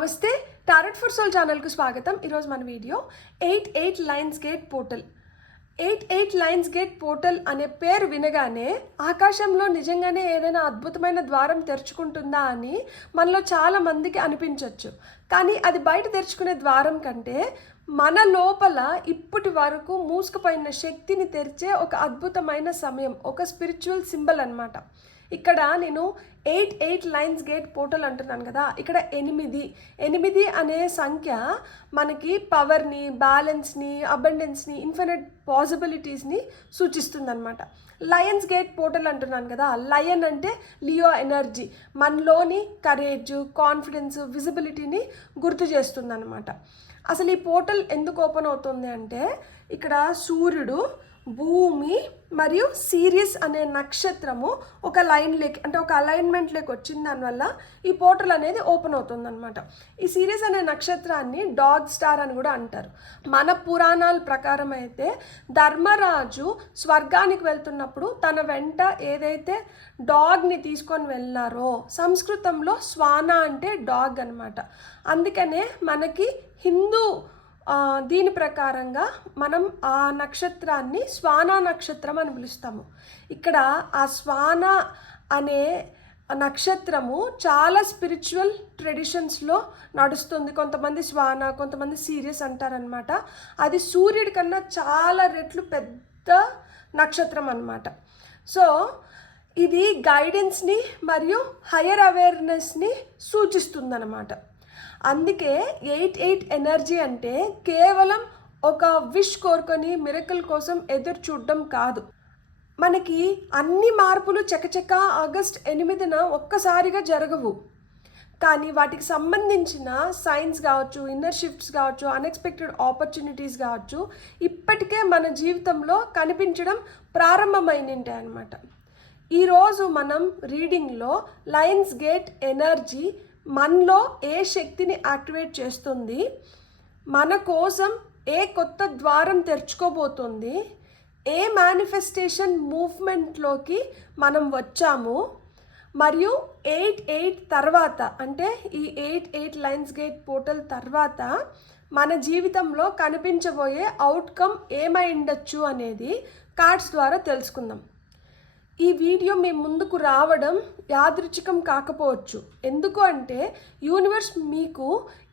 నమస్తే tarot for soul ఛానల్కు స్వాగతం. ఈరోజు మన video 88 Lions gate portal. 88 Lions gate portal అనే పేరు వినగానే ఆకాశంలో నిజంగానే ఏదైనా అద్భుతమైన ద్వారం తెరుచుకుంటుందా అని మనలో చాలా మందికి అనిపించవచ్చు. కానీ అది బయట తెరుచుకునే ద్వారం కంటే మన లోపల ఇప్పటి వరకు మూసుకుపోయిన శక్తిని తెరిచే ఒక అద్భుతమైన సమయం, ఒక స్పిరిచువల్ సింబల్ అన్నమాట. ఇక్కడ నేను 88 లయన్స్ గేట్ పోర్టల్ అంటున్నాను కదా. ఇక్కడ 8 అనే సంఖ్య మనకి పవర్ని, బ్యాలెన్స్ని, అబండెన్స్ని, ఇన్ఫినిట్ పాసిబిలిటీస్ని సూచిస్తుంది అనమాట. లయన్స్ గేట్ పోర్టల్ అంటున్నాను కదా. లయన్ అంటే లియో ఎనర్జీ, మనలోని కరేజ్, కాన్ఫిడెన్స్, విజిబిలిటీని గుర్తు చేస్తుంది అనమాట. అసలు ఈ పోర్టల్ ఎందుకు ఓపెన్ అవుతుంది అంటే ఇక్కడ సూర్యుడు, భూమి మరియు సిరియస్ అనే నక్షత్రము ఒక లైన్లోకి, అంటే ఒక అలైన్మెంట్లోకి వచ్చిన దానివల్ల ఈ పోర్టల్ అనేది ఓపెన్ అవుతుంది అనమాట. ఈ సిరియస్ అనే నక్షత్రాన్ని డాగ్ స్టార్ అని కూడా అంటారు. మన పురాణాల ప్రకారం అయితే ధర్మరాజు స్వర్గానికి వెళ్తున్నప్పుడు తన వెంట ఏదైతే డాగ్ని తీసుకొని వెళ్ళారో, సంస్కృతంలో శ్వాన అంటే డాగ్ అనమాట. అందుకనే మనకి హిందూ దీని ప్రకారంగా మనం ఆ నక్షత్రాన్ని శ్వాన నక్షత్రం అని పిలుస్తాము. ఇక్కడ ఆ శ్వాన అనే నక్షత్రము చాలా స్పిరిచువల్ ట్రెడిషన్స్లో నడుస్తుంది. కొంతమంది శ్వాన, కొంతమంది సీరియస్ అంటారనమాట. అది సూర్యుడి కన్నా చాలా రెట్లు పెద్ద నక్షత్రం అన్నమాట. సో ఇది గైడెన్స్ని మరియు హయ్యర్ అవేర్నెస్ని సూచిస్తుందన్నమాట. అందుకే 88 ఎనర్జీ అంటే కేవలం ఒక విష్ కోరుకొని మిరకల్ కోసం ఎదురు చూడడం కాదు. మనకి అన్ని మార్పులు చకచక ఆగస్ట్ 8న ఒక్కసారిగా జరగవు. కానీ వాటికి సంబంధించిన సైన్స్ కావచ్చు, ఇన్నర్ షిఫ్ట్స్ కావచ్చు, అన్ఎక్స్పెక్టెడ్ ఆపర్చునిటీస్ కావచ్చు, ఇప్పటికే మన జీవితంలో కనిపించడం ప్రారంభమైంటాయి అన్నమాట. ఈరోజు మనం రీడింగ్లో లయన్స్ గేట్ ఎనర్జీ మనలో ఏ శక్తిని యాక్టివేట్ చేస్తుంది, మన కోసం ఏ కొత్త ద్వారం తెరుచుకోబోతుంది, ఏ మేనిఫెస్టేషన్ మూవ్మెంట్లోకి మనం వచ్చాము, మరియు 88 తర్వాత అంటే ఈ 88 లయన్స్ గేట్ పోర్టల్ తర్వాత మన జీవితంలో కనిపించబోయే అవుట్కమ్ ఏమై ఉండొచ్చు అనేది కార్డ్స్ ద్వారా తెలుసుకుందాం. ఈ వీడియో మీ ముందుకు రావడం యాదృచ్ఛికం కాకపోవచ్చు. ఎందుకు అంటే యూనివర్స్ మీకు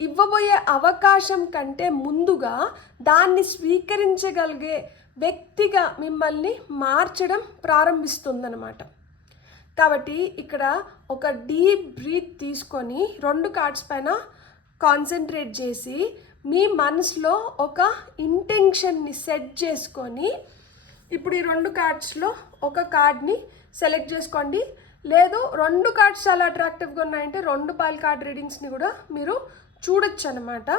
ఇవ్వబోయే అవకాశం కంటే ముందుగా దాన్ని స్వీకరించగలిగే వ్యక్తిగా మిమ్మల్ని మార్చడం ప్రారంభిస్తుందన్నమాట. కాబట్టి ఇక్కడ ఒక డీప్ బ్రీత్ తీసుకొని 2 కార్డ్స్ పైన కాన్సన్ట్రేట్ చేసి మీ మనసులో ఒక ఇంటెన్షన్ని సెట్ చేసుకొని ఇప్పుడు ఈ 2 కార్డ్స్లో ఒక కార్డ్ని సెలెక్ట్ చేసుకోండి. లేదు 2 కార్డ్స్ చాలా అట్రాక్టివ్గా ఉన్నాయంటే 2 పైల్ కార్డ్ రీడింగ్స్ని కూడా మీరు చూడొచ్చు అనమాట.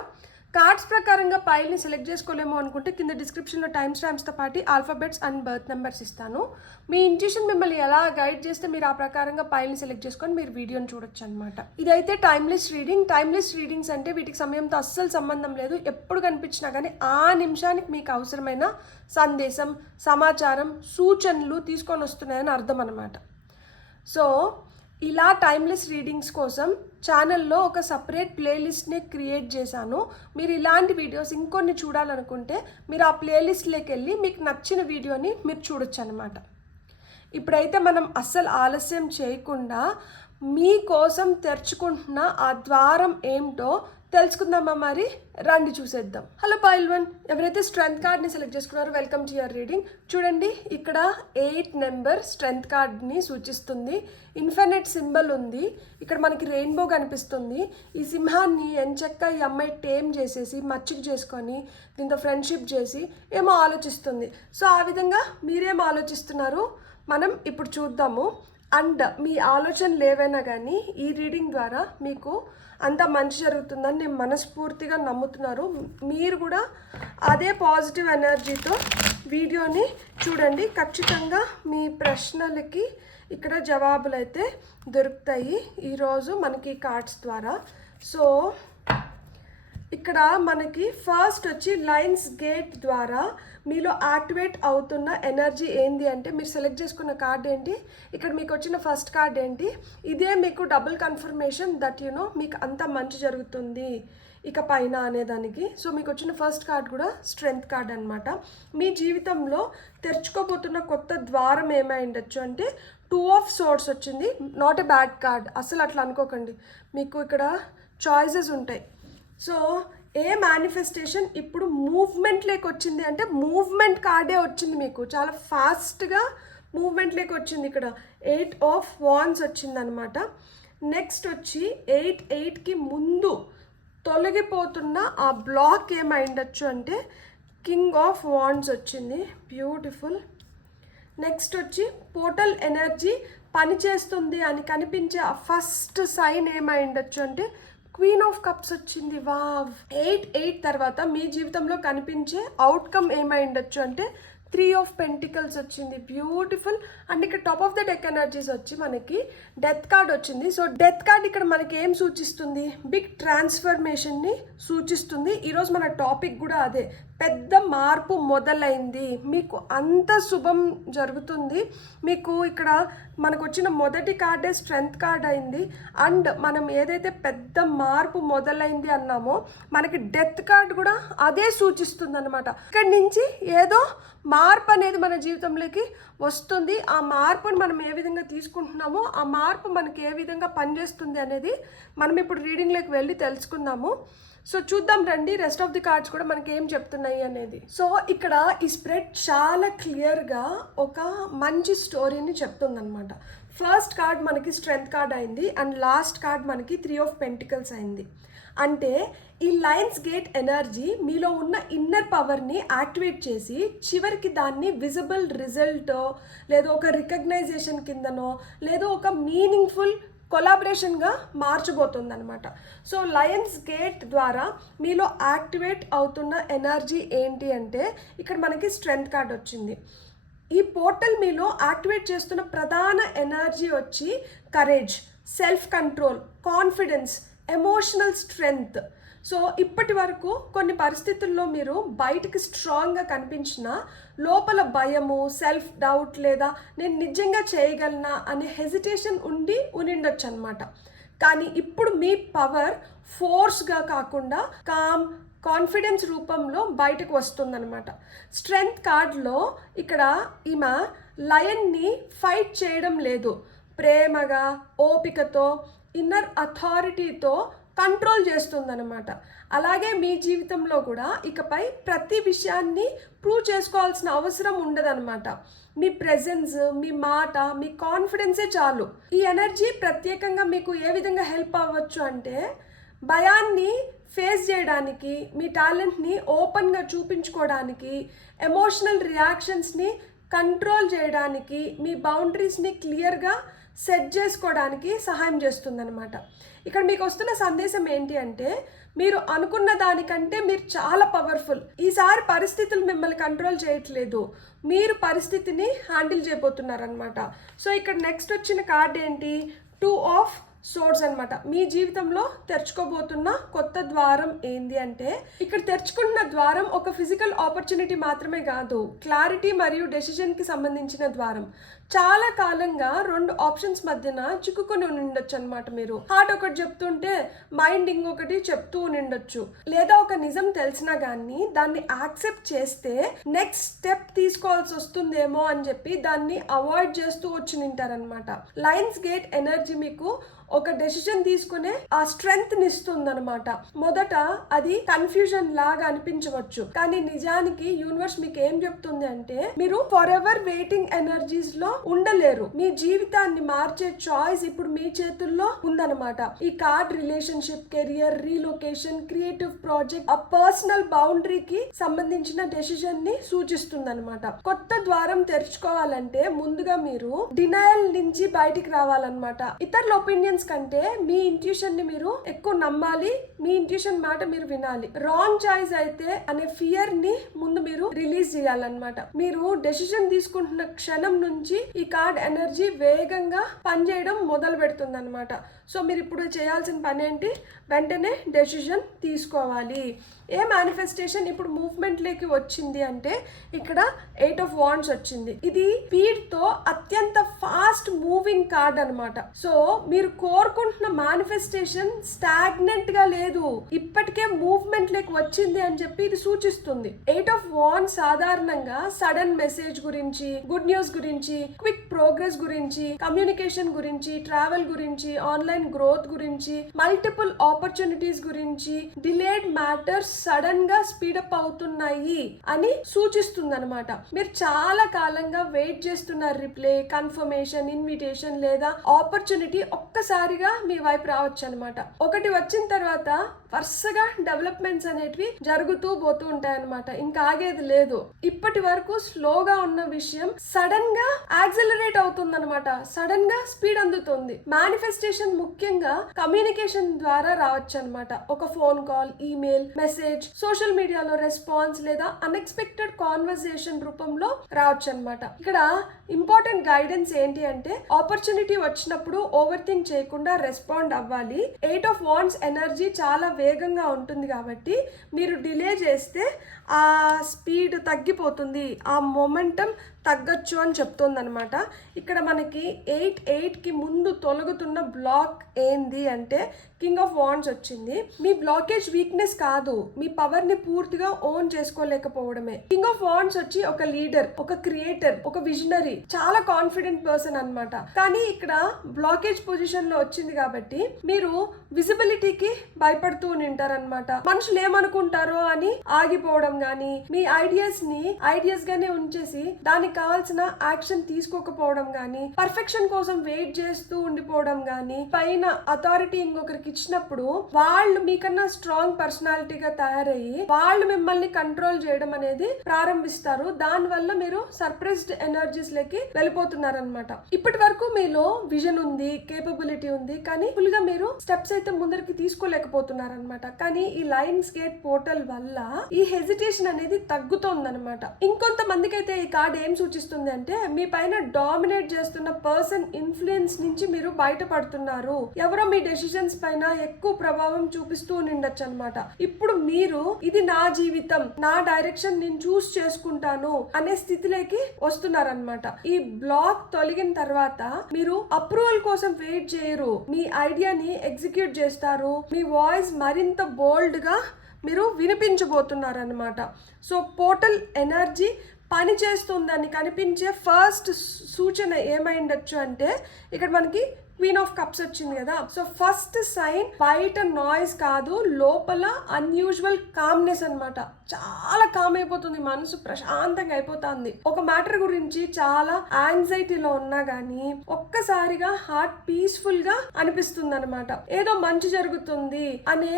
కార్డ్స్ ప్రకారంగా పైల్ని సెలెక్ట్ చేసుకోలేమో అనుకుంటే కింద డిస్క్రిప్షన్లో టైమ్ స్టాంప్స్తో పాటు ఆల్ఫాబెట్స్ అండ్ బర్త్ నెంబర్స్ ఇస్తాను. మీ ఇంట్యూషన్ మిమ్మల్ని ఎలా గైడ్ చేస్తే మీరు ఆ ప్రకారంగా పైల్ని సెలెక్ట్ చేసుకొని మీరు వీడియోని చూడొచ్చు అనమాట. ఇదైతే టైమ్లెస్ రీడింగ్. టైమ్లెస్ రీడింగ్స్ అంటే వీటికి సమయంతో అస్సలు సంబంధం లేదు. ఎప్పుడు కనిపించినా కానీ ఆ నిమిషానికి మీకు అవసరమైన సందేశం, సమాచారం, సూచనలు తీసుకొని వస్తున్నాయని అర్థం అనమాట. సో ఇలా టైమ్లెస్ రీడింగ్స్ కోసం ఛానల్లో ఒక సపరేట్ ప్లేలిస్ట్ని క్రియేట్ చేశాను. మీరు ఇలాంటి వీడియోస్ ఇంకొన్ని చూడాలనుకుంటే మీరు ఆ ప్లేలిస్ట్లోకి వెళ్ళి మీకు నచ్చిన వీడియోని మీరు చూడొచ్చు అనమాట. ఇప్పుడైతే మనం అస్సలు ఆలస్యం చేయకుండా మీకోసం తెరుచుకుంటున్న ఆ ద్వారం ఏమిటో తెలుసుకుందామా? మరి రండి చూసేద్దాం. హలో పైల్ 1, ఎవరైతే స్ట్రెంగ్త్ కార్డ్ని సెలెక్ట్ చేసుకున్నారో వెల్కమ్ టు యువర్ రీడింగ్. చూడండి, ఇక్కడ 8 నెంబర్ స్ట్రెంగ్త్ కార్డ్ని సూచిస్తుంది. ఇన్ఫినిట్ సింబల్ ఉంది. ఇక్కడ మనకి రెయిన్బో కనిపిస్తుంది. ఈ సింహాన్ని ఎంచక్క ఈ అమ్మాయి టేమ్ చేసేసి మచ్చిక చేసుకొని దీంతో ఫ్రెండ్షిప్ చేసి ఏమో ఆలోచిస్తుంది. సో ఆ విధంగా మీరేం ఆలోచిస్తున్నారు మనం ఇప్పుడు చూద్దాము. అండ్ మీ ఆలోచనలు ఏవైనా కానీ ఈ రీడింగ్ ద్వారా మీకు అంతా మంచి జరుగుతుందని నేను మనస్ఫూర్తిగా నమ్ముతున్నారు. మీరు కూడా అదే పాజిటివ్ ఎనర్జీతో వీడియోని చూడండి. ఖచ్చితంగా మీ ప్రశ్నలకి ఇక్కడ జవాబులు అయితే దొరుకుతాయి ఈరోజు మనకి కార్డ్స్ ద్వారా. సో ఇక్కడ ఇక్కడ మనకి ఫస్ట్ వచ్చి లయన్స్ గేట్ ద్వారా మీలో యాక్టివేట్ అవుతున్న ఎనర్జీ ఏంది అంటే, మీరు సెలెక్ట్ చేసుకున్న కార్డ్ ఏంటి, ఇక్కడ మీకు వచ్చిన ఫస్ట్ కార్డ్ ఏంటి, ఇదే మీకు డబుల్ కన్ఫర్మేషన్ దట్ మీకు అంత మంచి జరుగుతుంది ఇక పైన అనేదానికి. సో మీకు వచ్చిన ఫస్ట్ కార్డ్ కూడా స్ట్రెంగ్త్ కార్డ్ అనమాట. మీ జీవితంలో తెరుచుకోబోతున్న కొత్త ద్వారం ఏమై ఉండొచ్చు అంటే 2 ఆఫ్ సోర్డ్స్ వచ్చింది. నాట్ ఎ బ్యాడ్ కార్డ్, అసలు అట్లా అనుకోకండి. మీకు ఇక్కడ చాయిసెస్ ఉంటాయి. సో ఏ మేనిఫెస్టేషన్ ఇప్పుడు మూవ్మెంట్ లేక వచ్చింది అంటే మూవ్మెంట్ కార్డే వచ్చింది. మీకు చాలా ఫాస్ట్గా మూవ్మెంట్ లేక వచ్చింది. ఇక్కడ 8 ఆఫ్ వాన్స్ వచ్చింది అనమాట. నెక్స్ట్ వచ్చి 8కి ముందు తొలగిపోతున్న ఆ బ్లాక్ ఏమై ఉండొచ్చు అంటే కింగ్ ఆఫ్ వాండ్స్ వచ్చింది. బ్యూటిఫుల్. నెక్స్ట్ వచ్చి పోర్టల్ ఎనర్జీ పనిచేస్తుంది అని కనిపించే ఆ ఫస్ట్ సైన్ ఏమై ఉండొచ్చు అంటే క్వీన్ ఆఫ్ కప్స్ వచ్చింది. వావ్. 8 తర్వాత మీ జీవితంలో కనిపించే అవుట్కమ్ ఏమై ఉండొచ్చు అంటే 3 ఆఫ్ పెంటికల్స్ వచ్చింది. బ్యూటిఫుల్. అండ్ ఇక్కడ top of the deck energies వచ్చి మనకి డెత్ కార్డ్ వచ్చింది. సో డెత్ కార్డ్ ఇక్కడ మనకి ఏం సూచిస్తుంది, బిగ్ ట్రాన్స్ఫర్మేషన్ని సూచిస్తుంది. ఈరోజు మన టాపిక్ కూడా అదే, పెద్ద మార్పు మొదలైంది, మీకు అంత శుభం జరుగుతుంది. మీకు ఇక్కడ మనకు వచ్చిన మొదటి కార్డే స్ట్రెంగ్త్ కార్డ్ అయింది. అండ్ మనం ఏదైతే పెద్ద మార్పు మొదలైంది అన్నామో మనకి డెత్ కార్డ్ కూడా అదే సూచిస్తుంది అనమాట. ఇక్కడి నుంచి ఏదో మార్పు అనేది మన జీవితంలోకి వస్తుంది. ఆ మార్పుని మనం ఏ విధంగా తీసుకుంటున్నామో ఆ మార్పు మనకి ఏ విధంగా పనిచేస్తుంది అనేది మనం ఇప్పుడు రీడింగ్లోకి వెళ్ళి తెలుసుకుందాము. సో చూద్దాం రండి, రెస్ట్ ఆఫ్ ది కార్డ్స్ కూడా మనకి ఏం చెప్తున్నాయి అనేది. సో ఇక్కడ ఈ స్ప్రెడ్ చాలా క్లియర్గా ఒక మంచి స్టోరీని చెప్తుందనమాట. ఫస్ట్ కార్డ్ మనకి స్ట్రెంగ్త్ కార్డ్ అయింది అండ్ లాస్ట్ కార్డ్ మనకి 3 ఆఫ్ పెంటికల్స్ అయింది. అంటే ఈ లయన్స్ గేట్ ఎనర్జీ మీలో ఉన్న ఇన్నర్ పవర్ని యాక్టివేట్ చేసి చివరికి దాన్ని విజిబుల్ రిజల్టో లేదో ఒక రికగ్నైజేషన్ కిందనో లేదో ఒక మీనింగ్ఫుల్ కొలాబరేషన్గా మార్చబోతుంది అనమాట. సో లయన్స్ గేట్ ద్వారా మీలో యాక్టివేట్ అవుతున్న ఎనర్జీ ఏంటి అంటే ఇక్కడ మనకి స్ట్రెంగ్త్ కార్డ్ వచ్చింది. ఈ పోర్టల్ మీలో యాక్టివేట్ చేస్తున్న ప్రధాన ఎనర్జీ వచ్చి courage, self control, confidence, emotional strength. So ఇప్పటి వరకు కొన్ని పరిస్థితుల్లో మీరు బయటికి స్ట్రాంగ్గా కనిపించిన లోపల భయము, సెల్ఫ్ డౌట్ లేదా నేను నిజంగా చేయగలనా అనే హెజిటేషన్ ఉండిండొచ్చు అనమాట. కానీ ఇప్పుడు మీ పవర్ ఫోర్స్గా కాకుండా కామ్, కాన్ఫిడెన్స్ రూపంలో బయటకు వస్తుందన్నమాట. స్ట్రెంగ్త్ కార్డ్లో ఇక్కడ ఈమె లయన్ని ఫైట్ చేయడం లేదు, ప్రేమగా, ఓపికతో, ఇన్నర్ అథారిటీతో కంట్రోల్ చేస్తుందన్నమాట. అలాగే మీ జీవితంలో కూడా ఇకపై ప్రతి విషయాన్ని ప్రూవ్ చేసుకోవాల్సిన అవసరం ఉండదన్నమాట. మీ ప్రెజెన్స్, మీ మాట, మీ కాన్ఫిడెన్సే చాలు. ఈ ఎనర్జీ ప్రత్యేకంగా మీకు ఏ విధంగా హెల్ప్ అవ్వచ్చు అంటే భయాన్ని ఫేస్ చేయడానికి, మీ టాలెంట్ని ఓపెన్గా చూపించుకోవడానికి, ఎమోషనల్ రియాక్షన్స్ని కంట్రోల్ చేయడానికి, మీ బౌండరీస్ని క్లియర్గా సెట్ చేసుకోవడానికి సహాయం చేస్తుందన్నమాట. ఇక్కడ మీకు వస్తున్న సందేశం ఏంటి అంటే మీరు అనుకున్న దానికంటే మీరు చాలా పవర్ఫుల్. ఈసారి పరిస్థితులు మిమ్మల్ని కంట్రోల్ చేయట్లేదు, మీరు పరిస్థితిని హ్యాండిల్ చేయబోతున్నారనమాట. సో ఇక్కడ నెక్స్ట్ వచ్చిన కార్డ్ ఏంటి, 2 ఆఫ్ సోర్డ్స్ అనమాట. మీ జీవితంలో తెరుచుకోబోతున్న కొత్త ద్వారం ఏంది అంటే ఇక్కడ తెరుచుకుంటున్న ద్వారం ఒక ఫిజికల్ ఆపర్చునిటీ మాత్రమే కాదు, క్లారిటీ మరియు డెసిషన్కి సంబంధించిన ద్వారం. చాలా కాలంగా 2 ఆప్షన్స్ మధ్యన చిక్కుకొని ఉండొచ్చు అనమాట. మీరు హార్ట్ ఒకటి చెప్తుంటే మైండ్ ఇంకొకటి చెప్తూ ఉండొచ్చు. లేదా ఒక నిజం తెలిసినా కానీ దాన్ని యాక్సెప్ట్ చేస్తే నెక్స్ట్ స్టెప్ తీసుకోవాల్సి వస్తుందేమో అని చెప్పి దాన్ని అవాయిడ్ చేస్తూ వచ్చి నింటారనమాట. లయన్స్ గేట్ ఎనర్జీ మీకు ఒక డెసిషన్ తీసుకునే ఆ స్ట్రెంగ్త్ ని ఇస్తుంది అనమాట. మొదట అది కన్ఫ్యూజన్ లాగా అనిపించవచ్చు, కానీ నిజానికి యూనివర్స్ మీకు ఏం చెప్తుంది అంటే మీరు ఫర్ ఎవర్ వెయిటింగ్ ఎనర్జీస్ లో ఉండలేరు. మీ జీవితాన్ని మార్చే చాయిస్ ఇప్పుడు మీ చేతుల్లో ఉందన్నమాట. ఈ card relationship, career, relocation, creative project, ఆ పర్సనల్ బౌండరీకి సంబంధించిన డెసిషన్ ని సూచిస్తుంది అనమాట. కొత్త ద్వారం తెరుచుకోవాలంటే ముందుగా మీరు డినయల్ నుంచి బయటికి రావాలన్నమాట. ఇతరుల ఒపీనియన్స్ ఒపీనియన్స్ కంటే మీ ఇంట్యూషన్ ని మీరు ఎక్కువ నమ్మాలి, మీ ఇంట్యూషన్ మాట మీరు వినాలి. రాంగ్ చాయిస్ అయితే అనే ఫియర్ ని ముందు మీరు రిలీజ్ చేయాలన్నమాట. మీరు డెసిషన్ తీసుకుంటున్న క్షణం నుంచి ఈ కార్డ్ ఎనర్జీ వేగంగా పనిచేయడం మొదలు పెడుతుంది అనమాట. సో మీరు ఇప్పుడు చేయాల్సిన పని ఏంటి, వెంటనే డెసిషన్ తీసుకోవాలి. ఏ మేనిఫెస్టేషన్ ఇప్పుడు మూవ్మెంట్ లోకి వచ్చింది అంటే ఇక్కడ 8 of Wands వచ్చింది. ఇది స్పీడ్ తో అత్యంత ఫాస్ట్ మూవింగ్ కార్డ్ అనమాట. సో మీరు కోరుకుంటున్న మేనిఫెస్టేషన్ స్టాగ్నెంట్ గా లేదు, ఇప్పటికే మూవ్మెంట్ లోకి వచ్చింది అని చెప్పి ఇది సూచిస్తుంది. 8 of Wands సాధారణంగా సడన్ మెసేజ్ గురించి, గుడ్ న్యూస్ గురించి, క్విక్ ప్రోగ్రెస్ గురించి, కమ్యూనికేషన్ గురించి, ట్రావెల్ గురించి, ఆన్లైన్ గ్రోత్ గురించి, మల్టిపుల్ ఆపర్చునిటీస్ గురించి, డిలేడ్ మ్యాటర్స్ సడన్ గా స్పీడప్ అవుతున్నాయి అని సూచిస్తుంది అనమాట. మీరు చాలా కాలంగా వెయిట్ చేస్తున్న రిప్లై, కన్ఫర్మేషన్, ఇన్విటేషన్ లేదా ఆపర్చునిటీ ఒక్కసారిగా మీ వైపు రావచ్చు అనమాట. ఒకటి వచ్చిన తర్వాత వరుసగా డెవలప్మెంట్స్ అనేటివి జరుగుతూ పోతూ ఉంటాయి అనమాట. ఇంకా ఆగేది లేదు. ఇప్పటి వరకు స్లోగా ఉన్న విషయం సడన్ గా యాక్సిలరేట్ అవుతుంది అనమాట. సడన్ గా స్పీడ్ అందుతుంది. మేనిఫెస్టేషన్ ముఖ్యంగా కమ్యూనికేషన్ ద్వారా రావచ్చు అనమాట. ఒక phone call, email, message, social మీడియాలో రెస్పాన్స్ లేదా అన్ఎక్స్పెక్టెడ్ కాన్వర్సేషన్ రూపంలో రావచ్చు అనమాట. ఇక్కడ ఇంపార్టెంట్ గైడెన్స్ ఏంటి అంటే ఆపర్చునిటీ వచ్చినప్పుడు ఓవర్ థింక్ చేయకుండా రెస్పాండ్ అవ్వాలి. 8 of Wands ఎనర్జీ చాలా వేగంగా ఉంటుంది కాబట్టి మీరు డిలే చేస్తే ఆ స్పీడ్ తగ్గిపోతుంది, ఆ మొమెంటం తగ్గచ్చు అని చెప్తుంది అనమాట. ఇక్కడ మనకి 8 ముందు తొలగుతున్న బ్లాక్ ఏంది అంటే కింగ్ ఆఫ్ వాండ్స్ వచ్చింది. మీ బ్లాకేజ్ వీక్నెస్ కాదు, మీ పవర్ ని పూర్తిగా ఓన్ చేసుకోలేకపోవడమే. కింగ్ ఆఫ్ వాండ్స్ వచ్చి ఒక లీడర్, ఒక క్రియేటర్, ఒక విజనరీ, చాలా కాన్ఫిడెంట్ పర్సన్ అనమాట. కానీ ఇక్కడ బ్లాకేజ్ పొజిషన్ లో వచ్చింది కాబట్టి మీరు విజిబిలిటీకి భయపడుతూ ఉంటారనమాట. మనుషులు ఏమనుకుంటారో అని ఆగిపోవడం గానీ, మీ ఐడియాస్ గానే ఉంచేసి దానికి కావాల్సిన యాక్షన్ తీసుకోకపోవడం గానీ, పర్ఫెక్షన్ కోసం వెయిట్ చేస్తూ ఉండిపోవడం గానీ, పైన అథారిటీ ఇంకొకరికి ఇచ్చినప్పుడు వాళ్ళు మీకన్నా స్ట్రాంగ్ పర్సనాలిటీగా తయారయ్యి వాళ్ళు మిమ్మల్ని కంట్రోల్ చేయడం అనేది ప్రారంభిస్తారు. దాని వల్ల మీరు సర్ప్రైజ్డ్ ఎనర్జీస్ లకి వెళ్ళిపోతున్నారనమాట. ఇప్పటి వరకు మీలో విజన్ ఉంది, కేపబిలిటీ ఉంది, కానీ ఫుల్ గా మీరు స్టెప్స్ అయితే ముందరికి తీసుకోలేకపోతున్నారనమాట. కానీ ఈ లయన్స్ గేట్ పోర్టల్ వల్ల ఈ హెజిటేషన్ అనేది తగ్గుతోందనమాట. ఇంకొంతమందికి అయితే ఈ కార్డ్ ఏం సూచిస్తుంది అంటే మీ పైన డామినేట్ చేస్తున్న పర్సన్ ఇన్ఫ్లుయెన్స్ నుంచి మీరు బయటపడుతున్నారు. ఎవరో మీ డెసిషన్స్ పైన ఎక్కువ ప్రభావం చూపిస్తూ ఉండొచ్చు అనమాట. ఇప్పుడు మీరు ఇది నా జీవితం, నా డైరెక్షన్ నేను చూస్ చేసుకుంటాను అనే స్థితిలోకి వస్తున్నారనమాట. ఈ బ్లాక్ తొలగిన తర్వాత మీరు అప్రూవల్ కోసం వెయిట్ చేయరు, మీ ఐడియాని ఎగ్జిక్యూట్ చేస్తారు. మీ వాయిస్ మరింత బోల్డ్ గా మీరు వినిపించబోతున్నారు అనమాట. సో పోర్టల్ ఎనర్జీ పని చేస్తుందని కనిపించే ఫస్ట్ సూచన ఏమైండొచ్చు అంటే ఇక్కడ మనకి క్వీన్ ఆఫ్ కప్స్ వచ్చింది కదా. సో ఫస్ట్ సైన్ బయట నాయిస్ కాదు, లోపల అన్యూజువల్ కామ్నెస్ అనమాట. చాలా కామ్ అయిపోతుంది, మనసు ప్రశాంతంగా అయిపోతుంది. ఒక మ్యాటర్ గురించి చాలా యాంగ్జైటీలో ఉన్నా గానీ ఒక్కసారిగా హార్ట్ పీస్ఫుల్ గా అనిపిస్తుంది అనమాట. ఏదో మంచి జరుగుతుంది అనే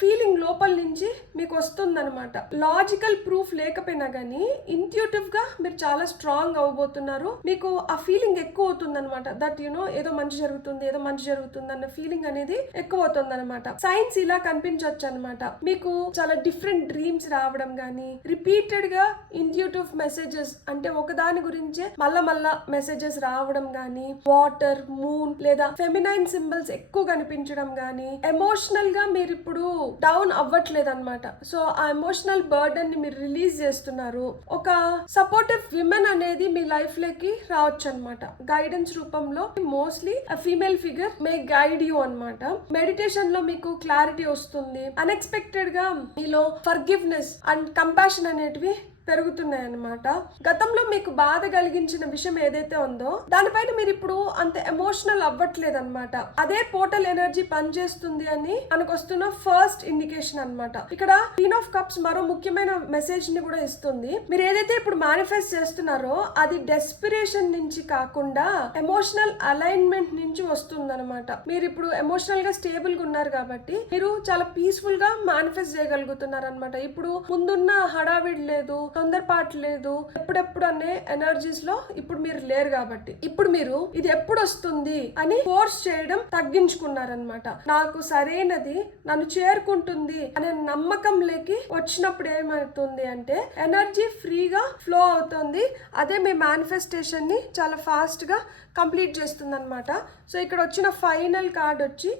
ఫీలింగ్ లోపల నుంచి మీకు వస్తుంది అనమాట. లాజికల్ ప్రూఫ్ లేకపోయినా గానీ ఇంట్యూటివ్ గా మీరు చాలా స్ట్రాంగ్ అవ్వబోతున్నారు. మీకు ఆ ఫీలింగ్ ఎక్కువ అవుతుంది అనమాట. దట్ ఏదో మంచి ఏదో మంచి జరుగుతుంది అన్న ఫీలింగ్ అనేది ఎక్కువ అవుతుంది అనమాట. సైన్స్ ఇలా కనిపించవచ్చు అనమాట. మీకు చాలా డిఫరెంట్ డ్రీమ్స్ రావడం గానీ, రిపీటెడ్ గా ఇంట్యూటివ్ మెసేజెస్ అంటే ఒకదాని గురించే మళ్ళా మెసేజెస్ రావడం గానీ, వాటర్, మూన్ లేదా ఫెమినైన్ సింబల్స్ ఎక్కువ కనిపించడం గానీ, ఎమోషనల్ గా మీరు ఇప్పుడు డౌన్ అవ్వట్లేదు అనమాట. సో ఆ ఎమోషనల్ బర్డెన్ ని మీరు రిలీజ్ చేస్తున్నారు. ఒక సపోర్టివ్ విమెన్ అనేది మీ లైఫ్ లోకి రావచ్చు అనమాట. గైడెన్స్ రూపంలో mostly female figure May guide you అన్నమాట. మెడిటేషన్ లో మీకు క్లారిటీ వస్తుంది. అన్ఎక్స్పెక్టెడ్ గా మీలో ఫర్గివ్నెస్ అండ్ కంపాషన్ అనేటివి పెరుగుతున్నాయి అన్నమాట. గతంలో మీకు బాధ కలిగించిన విషయం ఏదైతే ఉందో దానిపైన మీరు ఇప్పుడు అంత ఎమోషనల్ అవ్వట్లేదు అనమాట. అదే పోర్టల్ ఎనర్జీ పనిచేస్తుంది అని మనకు వస్తున్న ఫస్ట్ ఇండికేషన్ అన్నమాట. ఇక్కడ క్వీన్ ఆఫ్ కప్స్ మరో ముఖ్యమైన మెసేజ్ ని కూడా ఇస్తుంది. మీరు ఏదైతే ఇప్పుడు మేనిఫెస్ట్ చేస్తున్నారో అది డెస్పిరేషన్ నుంచి కాకుండా ఎమోషనల్ అలైన్మెంట్ నుంచి వస్తుంది అనమాట. మీరు ఇప్పుడు ఎమోషనల్ గా స్టేబుల్ గా ఉన్నారు కాబట్టి మీరు చాలా పీస్ఫుల్ గా మేనిఫెస్ట్ చేయగలుగుతున్నారు అనమాట. ఇప్పుడు ముందున్న హడావిడి లేదు, తొందరపాటు లేదు, ఎప్పుడెప్పుడు అనే ఎనర్జీస్ లో ఇప్పుడు మీరు లేరు. కాబట్టి ఇప్పుడు మీరు ఇది ఎప్పుడు వస్తుంది అని ఫోర్స్ చేయడం తగ్గించుకున్నారనమాట. నాకు సరైనది నన్ను చేరుకుంటుంది అనే నమ్మకం లేకి వచ్చినప్పుడు ఏమవుతుంది అంటే ఎనర్జీ ఫ్రీగా ఫ్లో అవుతుంది. అదే మీ మేనిఫెస్టేషన్ ని చాలా ఫాస్ట్ గా కంప్లీట్ చేస్తుంది అనమాట. సో ఇక్కడ వచ్చిన ఫైనల్ కార్డ్ వచ్చి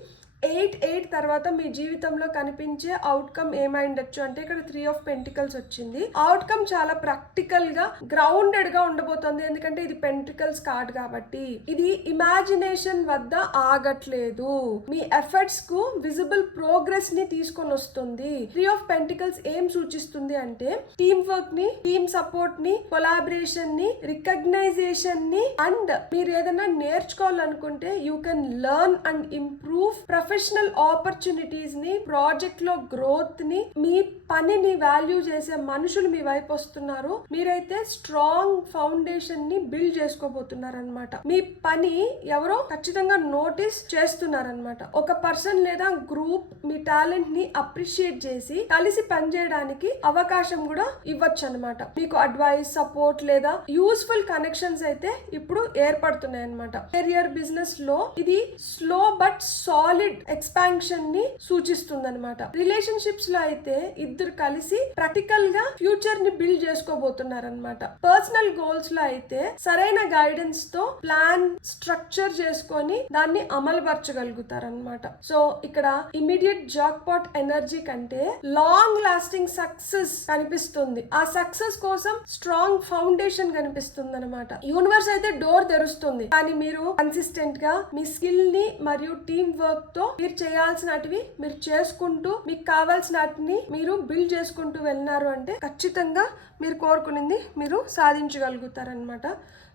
8 తర్వాత మీ జీవితంలో కనిపించే అవుట్కమ్ ఏమైండొచ్చు అంటే ఇక్కడ 3 ఆఫ్ పెంటికల్స్ వచ్చింది. అవుట్కమ్ చాలా ప్రాక్టికల్ గా గ్రౌండెడ్ గా ఉండబోతోంది. ఎందుకంటే ఇది పెంటికల్స్ కార్డ్ కాబట్టి ఇది ఇమాజినేషన్ వద్ద ఆగట్లేదు. మీ ఎఫర్ట్స్ కు విజిబుల్ ప్రోగ్రెస్ ని తీసుకొని వస్తుంది. 3 ఆఫ్ పెంటికల్స్ ఏం సూచిస్తుంది అంటే టీమ్ వర్క్ ని, టీమ్ సపోర్ట్ ని, కొలాబరేషన్ ని, రికగ్నైజేషన్ ని అండ్ మీరు ఏదైనా నేర్చుకోవాలనుకుంటే you can learn and improve professional opportunities ని, ప్రాజెక్ట్ లో గ్రోత్ ని, మీ పనిని వాల్యూ చేసే మనుషులు మీ వైపు వస్తున్నారు. మీరైతే స్ట్రాంగ్ ఫౌండేషన్ ని బిల్డ్ చేసుకోబోతున్నారు అనమాట. మీ పని ఎవరో ఖచ్చితంగా నోటీస్ చేస్తున్నారనమాట. ఒక పర్సన్ లేదా గ్రూప్ మీ టాలెంట్ ని అప్రిషియేట్ చేసి కలిసి పనిచేయడానికి అవకాశం కూడా ఇవ్వచ్చు అనమాట. మీకు అడ్వైస్, సపోర్ట్ లేదా యూస్ఫుల్ కనెక్షన్స్ అయితే ఇప్పుడు ఏర్పడుతున్నాయి అనమాట. కెరియర్, బిజినెస్ లో ఇది స్లో బట్ సాలిడ్ ఎక్స్పాన్షన్ ని సూచిస్తుంది అనమాట. రిలేషన్షిప్స్ లో అయితే ఇద్దరు కలిసి ప్రాక్టికల్ గా ఫ్యూచర్ ని బిల్డ్ చేసుకోబోతున్నారు అనమాట. పర్సనల్ గోల్స్ లో అయితే సరైన గైడెన్స్ తో ప్లాన్ స్ట్రక్చర్ చేసుకొని దాన్ని అమలు పరచగలుగుతారు అనమాట. సో ఇక్కడ ఇమీడియట్ జాక్ పాట్ ఎనర్జీ కంటే లాంగ్ లాస్టింగ్ సక్సెస్ కనిపిస్తుంది. ఆ సక్సెస్ కోసం స్ట్రాంగ్ ఫౌండేషన్ కనిపిస్తుంది అనమాట. యూనివర్స్ అయితే డోర్ తెరుస్తుంది, కానీ మీరు కన్సిస్టెంట్ గా మీ స్కిల్ ని మరియు టీమ్ వర్క్ తో మీరు చేయాల్సినటివి మీరు చేసుకుంటూ మీకు కావాల్సినటిని మీరు బిల్డ్ చేసుకుంటూ వెళ్ళినారు అంటే ఖచ్చితంగా మీరు కోరుకునింది మీరు సాధించగలుగుతారనమాట.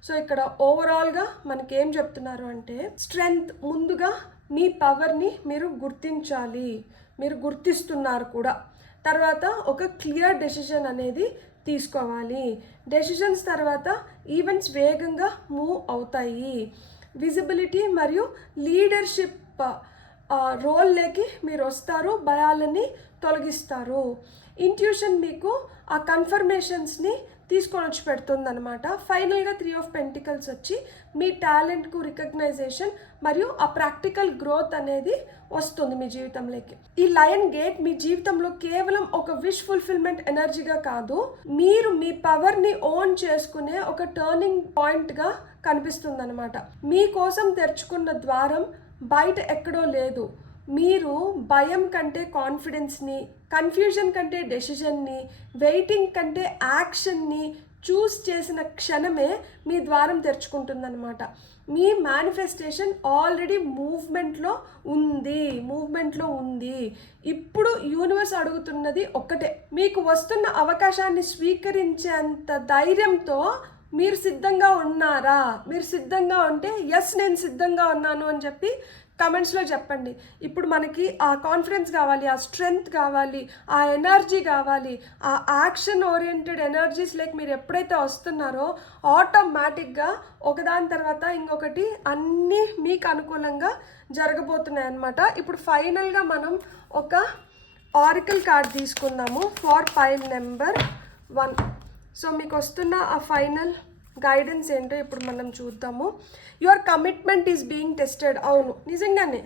సో ఇక్కడ ఓవరాల్ గా మనకి ఏం చెప్తున్నారు అంటే స్ట్రెంగ్త్, ముందుగా మీ పవర్ ని మీరు గుర్తించాలి, మీరు గుర్తిస్తున్నారు కూడా. తర్వాత ఒక క్లియర్ డెసిషన్ అనేది తీసుకోవాలి. డెసిషన్స్ తర్వాత ఈవెంట్స్ వేగంగా మూవ్ అవుతాయి. విజిబిలిటీ మరియు లీడర్షిప్ రోల్లోకి మీరు వస్తారు, భయాలని తొలగిస్తారు. ఇంట్యూషన్ మీకు ఆ కన్ఫర్మేషన్స్ని తీసుకొని వచ్చి పెడుతుంది అనమాట. ఫైనల్గా 3 ఆఫ్ పెంటికల్స్ వచ్చి మీ టాలెంట్కు రికగ్నైజేషన్ మరియు ఆ ప్రాక్టికల్ గ్రోత్ అనేది వస్తుంది మీ జీవితంలోకి. ఈ లయన్ గేట్ మీ జీవితంలో కేవలం ఒక విష్ ఫుల్ఫిల్మెంట్ ఎనర్జీగా కాదు, మీరు మీ పవర్ని ఓన్ చేసుకునే ఒక టర్నింగ్ పాయింట్గా కనిపిస్తుంది అనమాట. మీకోసం తెరుచుకున్న ద్వారం బయట ఎక్కడో లేదు. మీరు భయం కంటే కాన్ఫిడెన్స్ని, కన్ఫ్యూజన్ కంటే డెసిషన్ని, వెయిటింగ్ కంటే యాక్షన్ని చూస్ చేసిన క్షణమే మీ ద్వారం తెరుచుకుంటుందన్నమాట. మీ మేనిఫెస్టేషన్ ఆల్రెడీ మూవ్మెంట్లో ఉంది. ఇప్పుడు యూనివర్స్ అడుగుతున్నది ఒక్కటే, మీకు వస్తున్న అవకాశాన్ని స్వీకరించేంత ధైర్యంతో మీరు సిద్ధంగా ఉన్నారా? మీరు సిద్ధంగా ఉంటే ఎస్ నేను సిద్ధంగా ఉన్నాను అని చెప్పి కమెంట్స్లో చెప్పండి. ఇప్పుడు మనకి ఆ కాన్ఫిడెన్స్ కావాలి, ఆ స్ట్రెంగ్త్ కావాలి, ఆ ఎనర్జీ కావాలి, ఆ యాక్షన్ ఓరియంటెడ్ ఎనర్జీస్ లైక్ మీరు ఎప్పుడైతే వస్తున్నారో ఆటోమేటిక్గా ఒకదాని తర్వాత ఇంకొకటి అన్నీ మీకు అనుకూలంగా జరగబోతున్నాయి అన్నమాట. ఇప్పుడు ఫైనల్గా మనం ఒక ఆరికల్ కార్డ్ తీసుకుందాము ఫార్ పైల్ నెంబర్ 1. సో మీకు వస్తున్న ఆ ఫైనల్ గైడెన్స్ ఏంటో ఇప్పుడు మనం చూద్దాము. Your commitment is being tested. అవును, నిజంగానే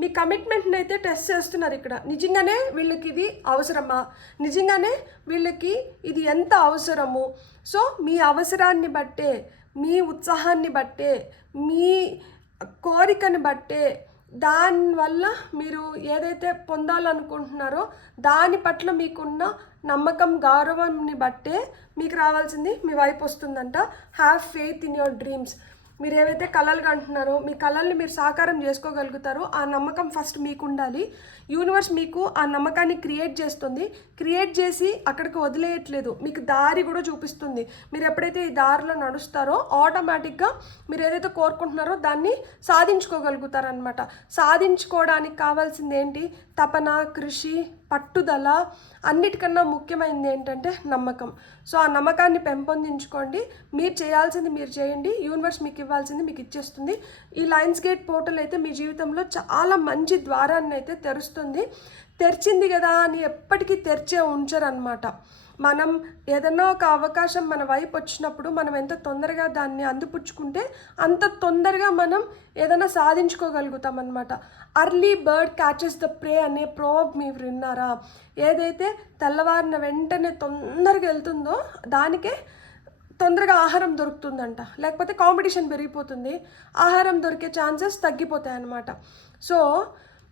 మీ కమిట్మెంట్ని అయితే టెస్ట్ చేస్తున్నారు ఇక్కడ. నిజంగానే వీళ్ళకి ఇది అవసరమా, నిజంగానే వీళ్ళకి ఇది ఎంత అవసరము. సో మీ అవసరాన్ని బట్టే, మీ ఉత్సాహాన్ని బట్టే, మీ కోరికని బట్టే, దానివల్ల మీరు ఏదైతే పొందాలనుకుంటున్నారో దాని పట్ల మీకున్న నమ్మకం, గౌరవాన్ని బట్టే మీకు రావాల్సింది మీ వైపు వస్తుందంట. Have faith in your dreams. మీరు ఏవైతే కళలుగా అంటున్నారో మీ కళల్ని మీరు సాకారం చేసుకోగలుగుతారో ఆ నమ్మకం ఫస్ట్ మీకు ఉండాలి. యూనివర్స్ మీకు ఆ నమ్మకాన్ని క్రియేట్ చేస్తుంది. క్రియేట్ చేసి అక్కడికి వదిలేయట్లేదు, మీకు దారి కూడా చూపిస్తుంది. మీరు ఎప్పుడైతే ఈ దారిలో నడుస్తారో ఆటోమేటిక్గా మీరు ఏదైతే కోరుకుంటున్నారో దాన్ని సాధించుకోగలుగుతారనమాట. సాధించుకోవడానికి కావాల్సింది ఏంటి? తపన, కృషి, పట్టుదల. అన్నిటికన్నా ముఖ్యమైనది ఏంటంటే నమ్మకం. సో ఆ నమ్మకాన్ని పెంపొందించుకోండి. మీరు చేయాల్సింది మీరు చేయండి, యూనివర్స్ మీకు ఇవ్వాల్సింది మీకు ఇచ్చేస్తుంది. ఈ లయన్స్ గేట్ పోర్టల్ అయితే మీ జీవితంలో చాలా మంచి ద్వారాన్ని అయితే తెరుస్తుంది. తెరిచింది కదా అని ఎప్పటికీ తెరిచే ఉంచరు అనమాట. మనం ఏదన్నా ఒక అవకాశం మన వైపు వచ్చినప్పుడు మనం ఎంత తొందరగా దాన్ని అందిపుచ్చుకుంటే అంత తొందరగా మనం ఏదైనా సాధించుకోగలుగుతాం అనమాట. అర్లీ బర్డ్ క్యాచెస్ ద ప్రే అనే ప్రోవర్బ్ మీరు విన్నారా? ఏదైతే తెల్లవారిన వెంటనే తొందరగా వెళ్తుందో దానికే తొందరగా ఆహారం దొరుకుతుందంట, లేకపోతే కాంపిటీషన్ పెరిగిపోతుంది, ఆహారం దొరికే ఛాన్సెస్ తగ్గిపోతాయి అన్నమాట. సో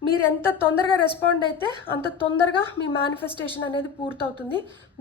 మీరు ఎంత తొందరగా రెస్పాండ్ అయితే అంత తొందరగా మీ మేనిఫెస్టేషన్ అనేది పూర్తవుతుంది.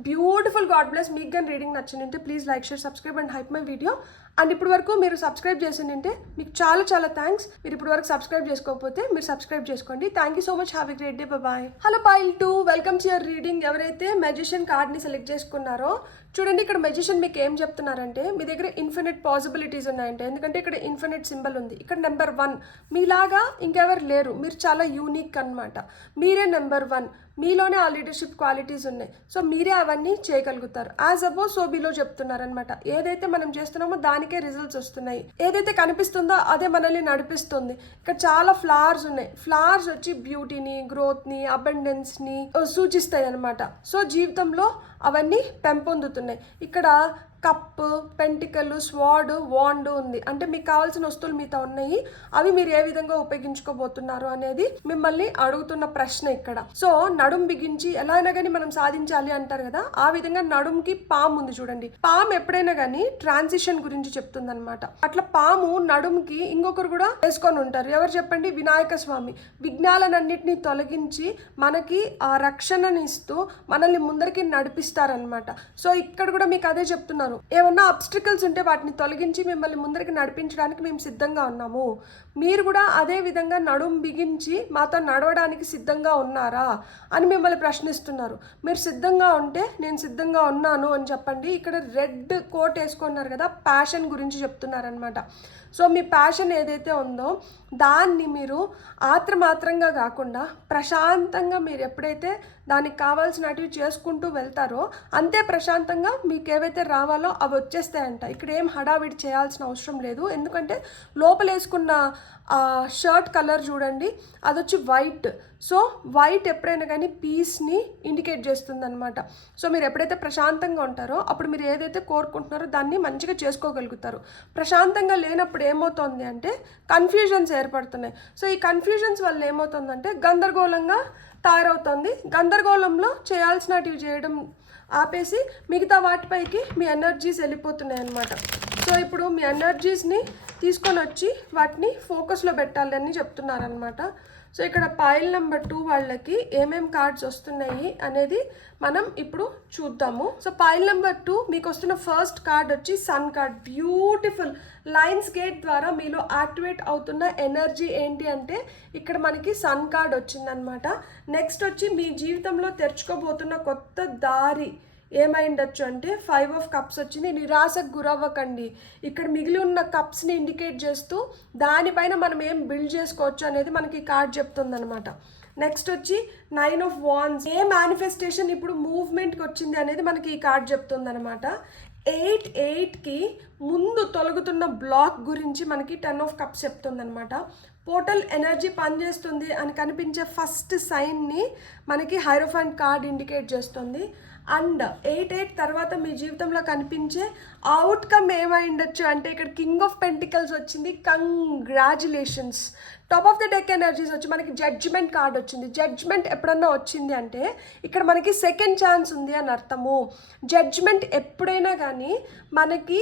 బ్యూటిఫుల్. God bless. మీకు కానీ రీడింగ్ నచ్చిందంటే please like, share, subscribe and hype my video. And ఇప్పటి వరకు మీరు సబ్స్క్రైబ్ చేసిందంటే మీకు చాలా చాలా థ్యాంక్స్. మీరు ఇప్పటి వరకు సబ్స్క్రైబ్ చేసుకోకపోతే మీరు సబ్స్క్రైబ్ చేసుకోండి. Thank you so much. Have a great day. Bye. Hello pile 2, welcome to your reading. ఎవరైతే మెజిషియన్ కార్డ్ని సెలెక్ట్ చేసుకున్నారో చూడండి, ఇక్కడ మెజిషియన్ మీకు ఏం చెప్తున్నారంటే మీ దగ్గర ఇన్ఫినిట్ పాసిబిలిటీస్ ఉన్నాయంటే, ఎందుకంటే ఇక్కడ ఇన్ఫినిట్ సింబల్ ఉంది. ఇక్కడ నెంబర్ 1 మీలాగా ఇంకెవరు లేరు, మీరు చాలా యూనిక్ అనమాట. మీరే నెంబర్ 1, మీలోనే ఆ లీడర్షిప్ క్వాలిటీస్ ఉన్నాయి. సో మీరే అవన్నీ చేయగలుగుతారు. యాజ్ అబోవ్ సో బిలో చెప్తున్నారనమాట. ఏదైతే మనం చేస్తున్నామో దానికే రిజల్ట్స్ వస్తున్నాయి. ఏదైతే కనిపిస్తుందో అదే మనల్ని నడిపిస్తుంది. ఇక్కడ చాలా ఫ్లవర్స్ ఉన్నాయి. ఫ్లవర్స్ వచ్చి బ్యూటీని, గ్రోత్ని, అబండెన్స్ని సూచిస్తాయి అనమాట. సో జీవితంలో అవన్నీ పెంపొందుతున్నాయి. ఇక్కడ కప్పు, పెంటికల్, స్వార్డ్, వాండ్ ఉంది. అంటే మీకు కావాల్సిన వస్తువులు మీతో ఉన్నాయి. అవి మీరు ఏ విధంగా ఉపయోగించుకోబోతున్నారు అనేది మిమ్మల్ని అడుగుతున్న ప్రశ్న ఇక్కడ. సో నడుం బిగించి ఎలా అయినా కానీ మనం సాధించాలి అంటారు కదా, ఆ విధంగా నడుంకి పాము ఉంది చూడండి. పాము ఎప్పుడైనా కానీ ట్రాన్సిషన్ గురించి చెప్తుంది అనమాట. అట్లా పాము నడుంకి ఇంకొకరు కూడా వేసుకొని ఉంటారు. ఎవరు చెప్పండి? వినాయక స్వామి. విఘ్నాలన్నింటినీ తొలగించి మనకి ఆ రక్షణని ఇస్తూ మనల్ని ముందరికి నడిపిస్తారనమాట. సో ఇక్కడ కూడా మీకు అదే చెప్తున్నారు. ఏమన్నా అబ్స్ట్రికల్స్ ఉంటే వాటిని తొలగించి మిమ్మల్ని ముందరికి నడిపించడానికి మేము సిద్ధంగా ఉన్నాము. మీరు కూడా అదే విధంగా నడుం బిగించి మాతో నడవడానికి సిద్ధంగా ఉన్నారా అని మిమ్మల్ని ప్రశ్నిస్తున్నారు. మీరు సిద్ధంగా ఉంటే నేను సిద్ధంగా ఉన్నాను అని చెప్పండి. ఇక్కడ రెడ్ కోట్ వేసుకున్నారు కదా, ప్యాషన్ గురించి చెప్తున్నారనమాట. సో మీ ప్యాషన్ ఏదైతే ఉందో దాన్ని మీరు ఆత్రమాత్రంగా కాకుండా ప్రశాంతంగా మీరు ఎప్పుడైతే దానికి కావాల్సినవి చేసుకుంటూ వెళ్తారో అంతే ప్రశాంతంగా మీకు ఏవైతే రావాలో అవి వచ్చేస్తాయంట. ఇక్కడ ఏం హడావిడి చేయాల్సిన అవసరం లేదు. ఎందుకంటే లోపల వేసుకున్న షర్ట్ కలర్ చూడండి, అది వచ్చి వైట్. సో వైట్ ఎప్పుడైనా కానీ పీస్ని ఇండికేట్ చేస్తుంది అనమాట. సో మీరు ఎప్పుడైతే ప్రశాంతంగా ఉంటారో అప్పుడు మీరు ఏదైతే కోరుకుంటున్నారో దాన్ని మంచిగా చేసుకోగలుగుతారు. ప్రశాంతంగా లేనప్పుడు ఏమవుతుంది అంటే కన్ఫ్యూజన్స్ ఏర్పడుతున్నాయి. సో ఈ కన్ఫ్యూజన్స్ వల్ల ఏమవుతుందంటే గందరగోళంగా తయారవుతుంది. గందరగోళంలో చేయాల్సినవి చేయడం ఆపేసి మిగతా వాటిపైకి మీ ఎనర్జీస్ వెళ్ళిపోతున్నాయి అన్నమాట. సో ఇప్పుడు మీ ఎనర్జీస్ని తీసుకొని వచ్చి వాటిని ఫోకస్లో పెట్టాలి అని చెప్తున్నారనమాట. సో ఇక్కడ పైల్ నెంబర్ 2 వాళ్ళకి ఏమేం కార్డ్స్ వస్తున్నాయి అనేది మనం ఇప్పుడు చూద్దాము. సో పైల్ నెంబర్ 2 మీకు వస్తున్న ఫస్ట్ కార్డ్ వచ్చి sun card. Beautiful. Lions gate ద్వారా మీలో యాక్టివేట్ అవుతున్న ఎనర్జీ ఏంటి అంటే ఇక్కడ మనకి సన్ కార్డ్ వచ్చిందనమాట. నెక్స్ట్ వచ్చి మీ జీవితంలో తెరుచుకోబోతున్న కొత్త దారి ఏమైండొచ్చు అంటే 5 ఆఫ్ కప్స్ వచ్చింది. నిరాశకు గురవ్వకండి. ఇక్కడ మిగిలి ఉన్న కప్స్ని ఇండికేట్ చేస్తూ దానిపైన మనం ఏం బిల్డ్ చేసుకోవచ్చు అనేది మనకి ఈ కార్డ్ చెప్తుంది అనమాట. నెక్స్ట్ వచ్చి 9 ఆఫ్ వాండ్స్. ఏ మేనిఫెస్టేషన్ ఇప్పుడు మూవ్మెంట్కి వచ్చింది అనేది మనకి ఈ కార్డ్ చెప్తుంది అనమాట. 8కి ముందు తొలగుతున్న బ్లాక్ గురించి మనకి 10 ఆఫ్ కప్స్ చెప్తుంది అనమాట. పోర్టల్ ఎనర్జీ పనిచేస్తుంది అని కనిపించే ఫస్ట్ సైన్ని మనకి హైరోఫాంట్ కార్డ్ ఇండికేట్ చేస్తుంది. అండ్ 8 తర్వాత మీ జీవితంలో కనిపించే అవుట్కమ్ ఏమై ఉండొచ్చు అంటే ఇక్కడ కింగ్ ఆఫ్ పెంటికల్స్ వచ్చింది. Congratulations. Top of the deck energies వచ్చి మనకి జడ్జ్మెంట్ కార్డ్ వచ్చింది. జడ్జ్మెంట్ ఎప్పుడన్నా వచ్చింది అంటే ఇక్కడ మనకి సెకండ్ ఛాన్స్ ఉంది అని అర్థము. జడ్జ్మెంట్ ఎప్పుడైనా కానీ మనకి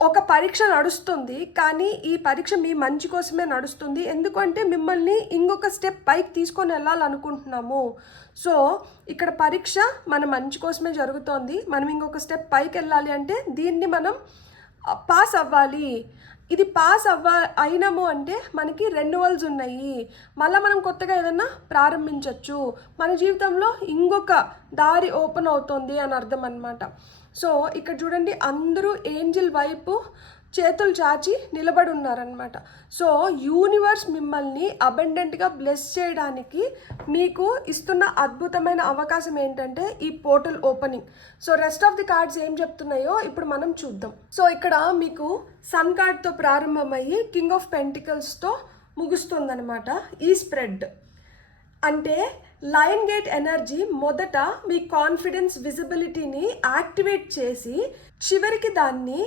ఒక పరీక్ష నడుస్తుంది, కానీ ఈ పరీక్ష మీ మంచి కోసమే నడుస్తుంది. ఎందుకంటే మిమ్మల్ని ఇంకొక స్టెప్ పైకి తీసుకొని వెళ్ళాలనుకుంటున్నాము. సో ఇక్కడ పరీక్ష మన మంచి కోసమే జరుగుతోంది. మనం ఇంకొక స్టెప్ పైకి వెళ్ళాలి అంటే దీన్ని మనం పాస్ అవ్వాలి. ఇది పాస్ అయినాము అంటే మనకి రెన్యువల్స్ ఉన్నాయి. మళ్ళీ మనం కొత్తగా ఏదైనా ప్రారంభించవచ్చు. మన జీవితంలో ఇంకొక దారి ఓపెన్ అవుతుంది అని అర్థం అన్నమాట. సో ఇక్కడ చూడండి, అందరూ ఏంజిల్ వైపు చేతులు చాచి నిలబడి ఉన్నారనమాట. సో యూనివర్స్ మిమ్మల్ని అబండెంట్గా బ్లెస్ చేయడానికి మీకు ఇస్తున్న అద్భుతమైన అవకాశం ఏంటంటే ఈ portal opening. So rest of the cards ఏం చెప్తున్నాయో ఇప్పుడు మనం చూద్దాం. సో ఇక్కడ మీకు సన్ కార్డ్తో ప్రారంభమయ్యి కింగ్ ఆఫ్ పెంటికల్స్తో ముగుస్తుందన్నమాట ఈ స్ప్రెడ్. అంటే లయన్ గేట్ ఎనర్జీ మొదట మీ కాన్ఫిడెన్స్ విజిబిలిటీని యాక్టివేట్ చేసి చివరికి దాన్ని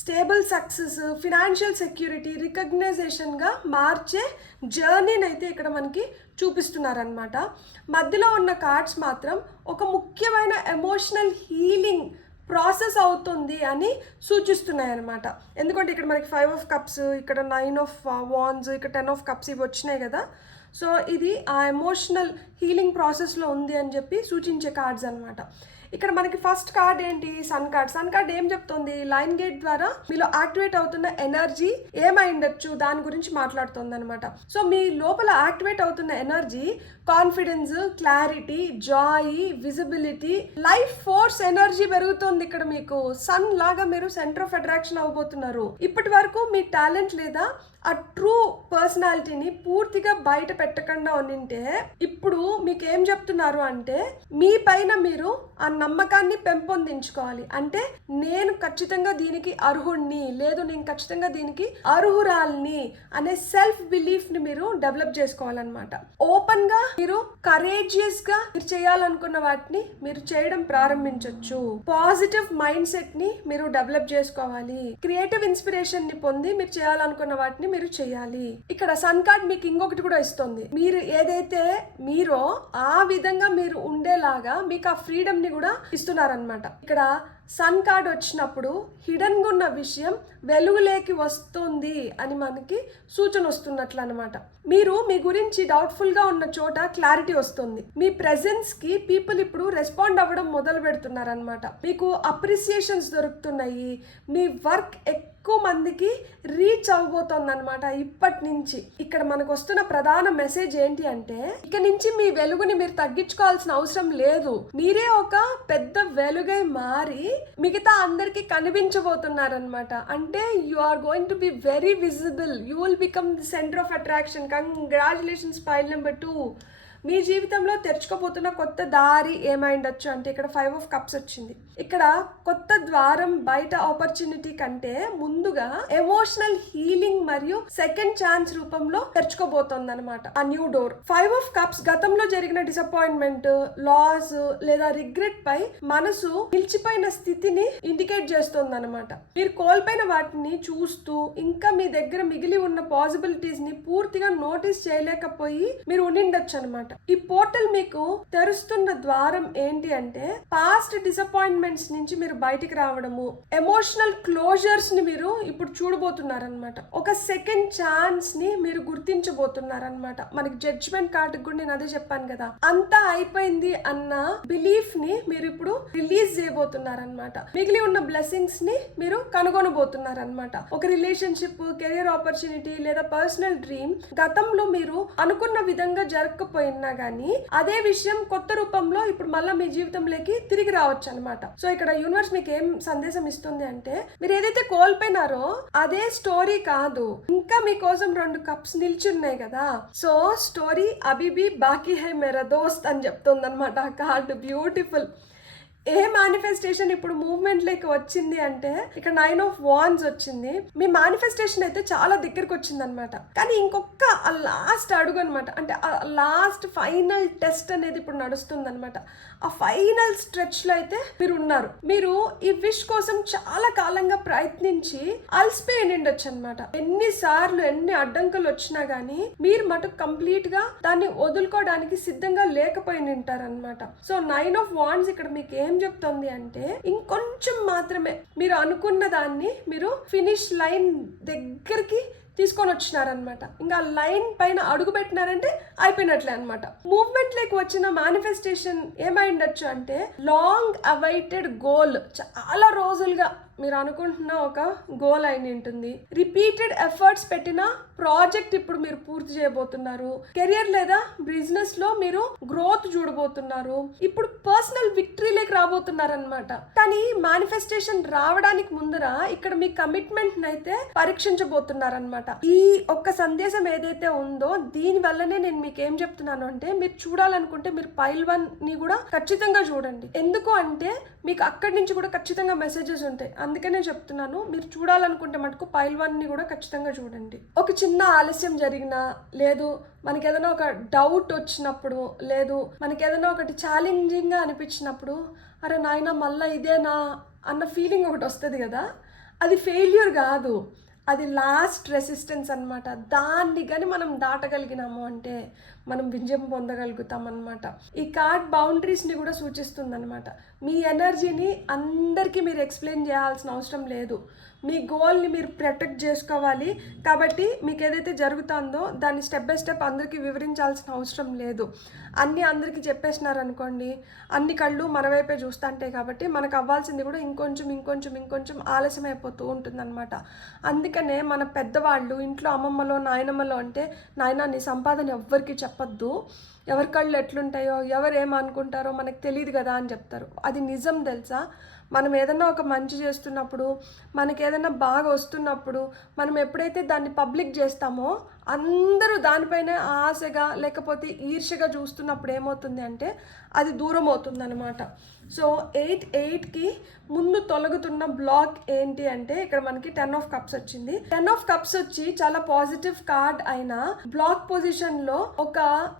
స్టేబుల్ సక్సెస్, ఫినాన్షియల్ సెక్యూరిటీ, రికగ్నైజేషన్గా మార్చే జర్నీని అయితే ఇక్కడ మనకి చూపిస్తున్నారనమాట. మధ్యలో ఉన్న కార్డ్స్ మాత్రం ఒక ముఖ్యమైన ఎమోషనల్ హీలింగ్ ప్రాసెస్ అవుతుంది అని సూచిస్తున్నాయి అనమాట. ఎందుకంటే ఇక్కడ మనకి 5 of Cups, ఇక్కడ 9 of Wands, ఇక్కడ 10 of Cups ఇవి వచ్చినాయి కదా. సో ఇది ఆ ఎమోషనల్ హీలింగ్ ప్రాసెస్లో ఉంది అని చెప్పి సూచించే కార్డ్స్ అనమాట. ఇక్కడ మనకి ఫస్ట్ కార్డ్ ఏంటి? Sun card. సన్ కార్డ్ ఏం చెప్తుంది? లైన్ గేట్ ద్వారా మీలో యాక్టివేట్ అవుతున్న ఎనర్జీ ఏమై ఉండొచ్చు దాని గురించి మాట్లాడుతుంది అనమాట. సో మీ లోపల యాక్టివేట్ అవుతున్న energy confidence, clarity, Joy, visibility, life force energy పెరుగుతుంది. ఇక్కడ మీకు సన్ లాగా మీరు సెంటర్ ఆఫ్ అట్రాక్షన్ అవ్వబోతున్నారు. ఇప్పటి వరకు మీ టాలెంట్ లేదా ఆ ట్రూ పర్సనాలిటీని పూర్తిగా బయట పెట్టకుండా ఉంటే ఇప్పుడు మీకు ఏం చెప్తున్నారు అంటే మీ పైన మీరు ఆ నమ్మకాన్ని పెంపొందించుకోవాలి. అంటే నేను ఖచ్చితంగా దీనికి అర్హుణ్ణి, లేదు నేను ఖచ్చితంగా దీనికి అర్హురాల్ని అనే సెల్ఫ్ బిలీఫ్ ని మీరు డెవలప్ చేసుకోవాలన్నమాట. ఓపెన్ గా మీరు కరేజియస్ గా మీరు చేయాలనుకున్న వాటిని మీరు చేయడం ప్రారంభించవచ్చు. పాజిటివ్ మైండ్ సెట్ ని మీరు డెవలప్ చేసుకోవాలి. క్రియేటివ్ ఇన్స్పిరేషన్ ని పొంది మీరు చేయాలనుకున్న వాటిని మీరు చేయాలి. ఇక్కడ సన్ కార్డ్ మీకు ఇంకొకటి కూడా ఇస్తుంది. మీరు ఏదైతే మీరో ఆ విధంగా మీరు ఉండేలాగా మీకు ఆ ఫ్రీడమ్ ని కూడా ఇస్తున్నారనమాట. ఇక్కడ సన్ కార్డ్ వచ్చినప్పుడు హిడన్ గా ఉన్న విషయం వెలుగులోకి వస్తుంది అని మనకి సూచన వస్తున్నట్లు అనమాట. మీరు మీ గురించి డౌట్ఫుల్ గా ఉన్న చోట క్లారిటీ వస్తుంది. మీ ప్రెజెన్స్ కి పీపుల్ ఇప్పుడు రెస్పాండ్ అవ్వడం మొదలు పెడుతున్నారనమాట. మీకు అప్రిసియేషన్స్ దొరుకుతున్నాయి. మీ వర్క్ ఎక్కువ మందికి రీచ్ అవ్వబోతోంది అనమాట ఇప్పటి నుంచి. ఇక్కడ మనకు వస్తున్న ప్రధాన మెసేజ్ ఏంటి అంటే ఇక నుంచి మీ వెలుగుని మీరు తగ్గించుకోవాల్సిన అవసరం లేదు. మీరే ఒక పెద్ద వెలుగై మారి మిగతా అందరికి కనిపించబోతున్నారనమాట. అంటే you are going to be very visible. You will become the centre of attraction. Congratulations pile number 2. మీ జీవితంలో తెరుచుకోబోతున్న కొత్త దారి ఏమైండొచ్చు అంటే ఇక్కడ 5 of Cups వచ్చింది. ఇక్కడ కొత్త ద్వారం బయట ఆపర్చునిటీ కంటే ముందుగా ఎమోషనల్ హీలింగ్ మరియు సెకండ్ ఛాన్స్ రూపంలో తెరుచుకోబోతోంది అనమాట ఆ న్యూ డోర్. 5 of Cups గతంలో జరిగిన డిసప్పాయింట్మెంట్, లాస్ లేదా రిగ్రెట్ పై మనసు నిలిచిపోయిన స్థితిని ఇండికేట్ చేస్తుంది అనమాట. మీరు కోల్పోయిన వాటిని చూస్తూ ఇంకా మీ దగ్గర మిగిలి ఉన్న పాసిబిలిటీస్ ని పూర్తిగా నోటీస్ చేయలేకపోయి మీరు ఉండిండొచ్చు అనమాట. ఈ పోర్టల్ మీకు తెరుస్తున్న ద్వారం ఏంటి అంటే పాస్ట్ డిసప్పాయింట్మెంట్స్ నుంచి మీరు బయటికి రావడము, ఎమోషనల్ క్లోజర్స్ ని మీరు ఇప్పుడు చూడబోతున్నారనమాట. ఒక సెకండ్ ఛాన్స్ ని మీరు గుర్తించబోతున్నారనమాట. మనకి జడ్జ్మెంట్ కార్డు కూడా నేను అదే చెప్పాను కదా, అంతా అయిపోయింది అన్న బిలీఫ్ ని మీరు ఇప్పుడు రిలీజ్ చేయబోతున్నారనమాట. మిగిలి ఉన్న బ్లెస్సింగ్స్ ని మీరు కనుగొనబోతున్నారనమాట. ఒక రిలేషన్షిప్, కెరియర్ ఆపర్చునిటీ లేదా పర్సనల్ డ్రీమ్ గతంలో మీరు అనుకున్న విధంగా జరగకపోయినా కానీ అదే విషయం కొత్త రూపంలో ఇప్పుడు మళ్ళీ మీ జీవితంలోకి తిరిగి రావచ్చు అనమాట. సో ఇక్కడ యూనివర్స్ మీకు ఏం సందేశం ఇస్తుంది అంటే మీరు ఏదైతే కోల్పోయినారో అదే స్టోరీ కాదు, ఇంకా మీకోసం 2 కప్స్ నిల్చున్నాయి కదా. సో స్టోరీ అభిబి బాకీ హై మేరా దోస్త్ అని చెప్తుంది అనమాట ఆ కార్డు. బ్యూటిఫుల్. ఏ మేనిఫెస్టేషన్ ఇప్పుడు మూవ్మెంట్ లైక్ వచ్చింది అంటే ఇక్కడ 9 of Wands వచ్చింది. మీ మేనిఫెస్టేషన్ అయితే చాలా దగ్గరకు వచ్చింది అనమాట. కానీ ఇంకొక ఆ లాస్ట్ అడుగు అనమాట, అంటే ఆ లాస్ట్ ఫైనల్ టెస్ట్ అనేది ఇప్పుడు నడుస్తుంది అనమాట. ఆ ఫైనల్ స్ట్రెచ్ లో అయితే మీరు ఉన్నారు. మీరు ఈ విష్ కోసం చాలా కాలంగా ప్రయత్నించి అలసిపోయి నిండొచ్చు అనమాట. ఎన్నిసార్లు ఎన్ని అడ్డంకులు వచ్చినా గానీ మీరు మటుకు కంప్లీట్ గా దాన్ని వదులుకోవడానికి సిద్ధంగా లేకపోయి నింటారనమాట. సో 9 of Wands ఇక్కడ మీకు ఏం చెప్తుంది అంటే ఇంకొంచెం మాత్రమే మీరు అనుకున్న దాన్ని మీరు ఫినిష్ లైన్ దగ్గరికి తీసుకొని వచ్చినారనమాట. ఇంకా లైన్ పైన అడుగు పెట్టినారంటే అయిపోయినట్లే అనమాట. మూవ్మెంట్ లైక్ వచ్చిన మేనిఫెస్టేషన్ ఏమైండొచ్చు అంటే లాంగ్ అవైటెడ్ గోల్, చాలా రోజులుగా మీరు అనుకుంటున్న ఒక గోల్ అయిన ఉంటుంది. రిపీటెడ్ ఎఫర్ట్స్ పెట్టిన ప్రాజెక్ట్ ఇప్పుడు మీరు పూర్తి చేయబోతున్నారు. కెరియర్ లేదా బిజినెస్ లో మీరు గ్రోత్ చూడబోతున్నారు. ఇప్పుడు పర్సనల్ విక్టరీలోకి రాబోతున్నారు అనమాట. కానీ మేనిఫెస్టేషన్ రావడానికి ముందర ఇక్కడ మీ కమిట్మెంట్ అయితే పరీక్షించబోతున్నారు అనమాట. ఈ ఒక్క సందేశం ఏదైతే ఉందో దీని వల్లనే నేను మీకు ఏం చెప్తున్నాను అంటే మీరు చూడాలనుకుంటే మీరు పైల్ 1 ని కూడా ఖచ్చితంగా చూడండి. ఎందుకు అంటే మీకు అక్కడి నుంచి కూడా ఖచ్చితంగా మెసేజెస్ ఉంటాయి. అందుకనే చెప్తున్నాను, మీరు చూడాలనుకుంటే మటుకు పైల్ 1ని కూడా ఖచ్చితంగా చూడండి. ఒక చిన్న ఆలస్యం జరిగినా, లేదు మనకి ఏదైనా ఒక డౌట్ వచ్చినప్పుడు, లేదు మనకి ఏదైనా ఒకటి ఛాలెంజింగ్గా అనిపించినప్పుడు, అరే నాయన మళ్ళీ ఇదేనా అన్న ఫీలింగ్ ఒకటి వస్తుంది కదా, అది ఫెయిల్యూర్ కాదు, అది లాస్ట్ రెసిస్టెన్స్ అనమాట. దాన్ని కానీ మనం దాటగలిగినాము అంటే మనం విజయం పొందగలుగుతాం అనమాట. ఈ కార్డ్ బౌండరీస్ని కూడా సూచిస్తుంది అనమాట. మీ ఎనర్జీని అందరికీ మీరు ఎక్స్ప్లెయిన్ చేయాల్సిన అవసరం లేదు. మీ గోల్ని మీరు ప్రొటెక్ట్ చేసుకోవాలి కాబట్టి మీకు ఏదైతే జరుగుతుందో దాన్ని స్టెప్ బై స్టెప్ అందరికీ వివరించాల్సిన అవసరం లేదు. అన్నీ అందరికీ చెప్పేసినారనుకోండి, అన్ని కళ్ళు మన వైపే చూస్తుంటాయి కాబట్టి మనకు అవ్వాల్సింది కూడా ఇంకొంచెం ఆలస్యం అయిపోతూ ఉంటుందన్నమాట. అందుకనే మన పెద్దవాళ్ళు ఇంట్లో అమ్మమ్మలో నాయనమ్మలో అంటే, నాయన నీ సంపాదన ఎవ్వరికి చెప్పొద్దు, ఎవరి కళ్ళు ఎట్లుంటాయో ఎవరు ఏమనుకుంటారో మనకు తెలియదు కదా అని చెప్తారు. అది నిజం తెలుసా? మనం ఏదైనా ఒక మంచి చేస్తున్నప్పుడు, మనకి ఏదైనా బాగా వస్తున్నప్పుడు, మనం ఎప్పుడైతే దాన్ని పబ్లిక్ చేస్తామో అందరూ దానిపైన ఆశగా లేకపోతే ఈర్ష్యగా చూస్తున్నప్పుడు ఏమవుతుంది అంటే అది దూరం అవుతుంది అనమాట. సో 8కి ముందు తొలగుతున్న బ్లాక్ ఏంటి అంటే, ఇక్కడ మనకి 10 ఆఫ్ కప్స్ వచ్చింది. 10 ఆఫ్ కప్స్ వచ్చి చాలా పాజిటివ్ కార్డ్ అయినా బ్లాక్ పొజిషన్ లో ఒక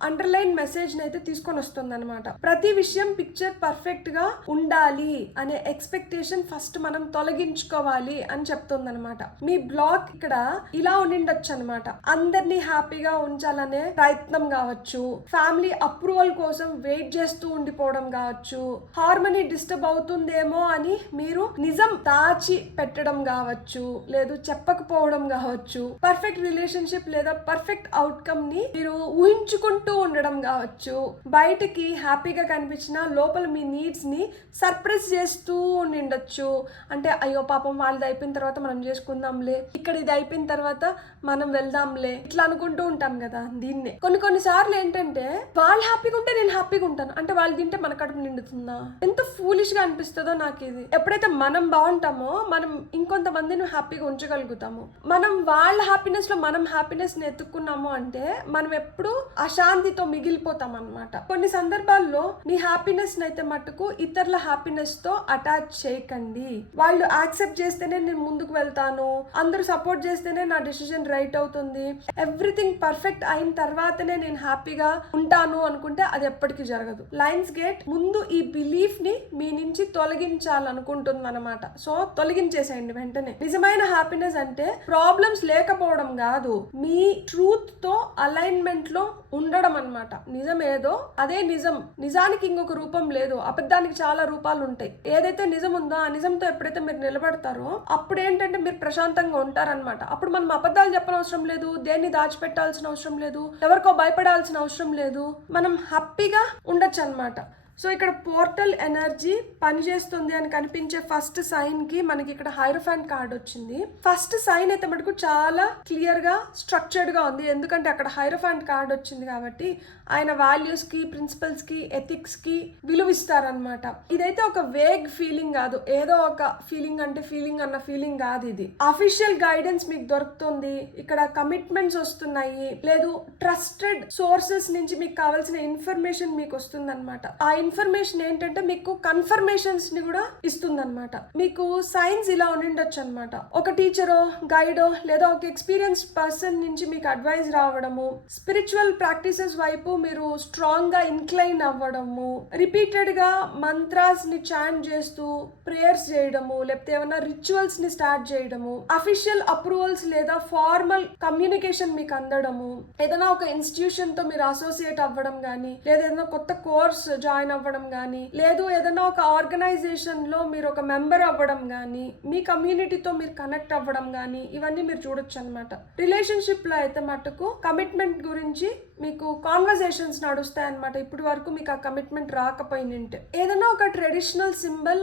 అండర్లైన్ మెసేజ్ అయితే తీసుకొని వస్తుంది అనమాట. ప్రతి విషయం పిక్చర్ పర్ఫెక్ట్ గా ఉండాలి అనే ఎక్స్పెక్టేషన్ ఫస్ట్ మనం తొలగించుకోవాలి అని చెప్తుంది అనమాట. మీ బ్లాక్ ఇక్కడ ఇలా ఉండిండొచ్చు అనమాట. అందరినీ హ్యాపీగా ఉంచాలనే ప్రయత్నం కావచ్చు, ఫ్యామిలీ అప్రూవల్ కోసం వెయిట్ చేస్తూ ఉండిపోవడం కావచ్చు, హార్మనీ డిస్టర్బ్ అవుతుందేమో అని మీరు నిజం దాచి పెట్టడం కావచ్చు, లేదు చెప్పకపోవడం కావచ్చు, పర్ఫెక్ట్ రిలేషన్షిప్ లేదా పర్ఫెక్ట్ అవుట్కమ్ ని మీరు ఊహించుకుంటూ ఉండడం కావచ్చు, బయటికి హ్యాపీగా కనిపించిన లోపల మీ నీడ్స్ ని సర్ప్రైజ్ చేస్తూ ఉండిండొచ్చు. అంటే అయ్యో పాపం వాళ్ళది అయిపోయిన తర్వాత మనం చేసుకుందాంలే, ఇక్కడ ఇది అయిపోయిన తర్వాత మనం వెళ్దాంలే, ఇట్లా అనుకుంటూ ఉంటాం కదా. దీన్నే కొన్నిసార్లు ఏంటంటే, వాళ్ళు హ్యాపీగా ఉంటే నేను హ్యాపీగా ఉంటాను అంటే వాళ్ళు తింటే మన కడుపు నిండుతుందా? ఎంత ఫూలిష్ గా అనిపిస్తుందో నాకు ఇది. ఎప్పుడైతే మనం బాగుంటామో మనం ఇంకొంతమందిని హ్యాపీగా ఉంచగలుగుతాము. మనం వాళ్ళ హ్యాపీనెస్ లో మనం హ్యాపీనెస్ ని ఎత్తుక్కున్నాము అంటే మనం ఎప్పుడు అశాంతితో మిగిలిపోతాం అనమాట. కొన్ని సందర్భాల్లో మీ హ్యాపీనెస్ అయితే మట్టుకు ఇతరుల హ్యాపీనెస్ తో అటాచ్ చేయకండి. వాళ్ళు యాక్సెప్ట్ చేస్తేనే నేను ముందుకు వెళ్తాను, అందరూ సపోర్ట్ చేస్తేనే నా డెసిషన్ రైట్ అవుతుంది, ఎవ్రీథింగ్ పర్ఫెక్ట్ అయిన తర్వాతనే నేను హ్యాపీగా ఉంటాను అనుకుంటే అది ఎప్పటికీ జరగదు. లయన్స్ గేట్ ముందు ఈ బిలీఫ్ ని మీ నుంచి తొలగించాలనుకుంటుంది అనమాట. సో తొలగించేసేయండి వెంటనే. నిజమైన హ్యాపీనెస్ అంటే ప్రాబ్లమ్స్ లేకపోవడం కాదు, మీ ట్రూత్ తో అలైన్మెంట్ లో ఉండడం అనమాట. నిజం ఏదో అదే నిజం. నిజానికి ఇంకొక రూపం లేదు, అబద్ధానికి చాలా రూపాలు ఉంటాయి. ఏదైతే నిజం ఉందో ఆ నిజంతో ఎప్పుడైతే మీరు నిలబడతారో అప్పుడు ఏంటంటే మీరు ప్రశాంతంగా ఉంటారనమాట. అప్పుడు మనం అబద్ధాలు చెప్పనవసరం లేదు, దేన్ని దాచిపెట్టాల్సిన అవసరం లేదు, ఎవరికో భయపడాల్సిన అవసరం లేదు, మనం హ్యాపీగా ఉండొచ్చు అనమాట. సో ఇక్కడ పోర్టల్ ఎనర్జీ పనిచేస్తుంది అని కనిపించే ఫస్ట్ సైన్ కి మనకి ఇక్కడ హైరోఫాంట్ కార్డ్ వచ్చింది. ఫస్ట్ సైన్ అయితే మనకు చాలా క్లియర్ గా స్ట్రక్చర్డ్ గా ఉంది, ఎందుకంటే అక్కడ హైరోఫాంట్ కార్డ్ వచ్చింది కాబట్టి ఆయన వాల్యూస్ కి, ప్రిన్సిపల్స్ కి, ఎథిక్స్ కి విలువ ఇస్తారనమాట. ఇదైతే ఒక వేగ్ ఫీలింగ్ కాదు, ఏదో ఒక ఫీలింగ్ అంటే ఫీలింగ్ అన్న ఫీలింగ్ కాదు. ఇది అఫీషియల్ గైడెన్స్ మీకు దొరుకుతుంది. ఇక్కడ కమిట్మెంట్స్ వస్తున్నాయి, లేదు ట్రస్టెడ్ సోర్సెస్ నుంచి మీకు కావాల్సిన ఇన్ఫర్మేషన్ మీకు వస్తుంది అనమాట. ఆ ఇన్ఫర్మేషన్ ఏంటంటే మీకు కన్ఫర్మేషన్స్ ని కూడా ఇస్తుంది అనమాట. మీకు సైన్స్ ఇలా ఉండిండొచ్చు అనమాట. ఒక టీచరో, గైడో లేదా ఒక ఎక్స్పీరియన్స్డ్ పర్సన్ నుంచి మీకు అడ్వైస్ రావడము, స్పిరిచువల్ ప్రాక్టీసెస్ వైపు మీరు స్ట్రాంగ్ గా ఇన్క్లైన్ అవ్వడము, రిపీటెడ్ గా మంత్రాస్ ని చాంట్ చేస్తూ ప్రేయర్స్ చేయడము, లేకపోతే ఏమైనా రిచువల్స్ ని స్టార్ట్ చేయడము, అఫీషియల్ అప్రూవల్స్ లేదా ఫార్మల్ కమ్యూనికేషన్ మీకు అందడము, ఏదైనా ఒక ఇన్స్టిట్యూషన్ తో మీరు అసోసియేట్ అవ్వడం కానీ, లేదా ఏదైనా కొత్త కోర్స్ జాయిన్ అవ్వడం కానీ, లేదు ఏదైనా ఒక ఆర్గనైజేషన్ లో మీరు ఒక మెంబర్ అవ్వడం కానీ, మీ కమ్యూనిటీతో మీరు కనెక్ట్ అవ్వడం కానీ, ఇవన్నీ మీరు చూడొచ్చు అనమాట. రిలేషన్షిప్ లో అయితే మటుకు కమిట్మెంట్ గురించి మీకు కాన్వర్సేషన్స్ నడుస్తాయి అనమాట. ఇప్పటి వరకు మీకు ఆ కమిట్మెంట్ రాకపోయినంటే ఏదైనా ఒక ట్రెడిషనల్ సింబల్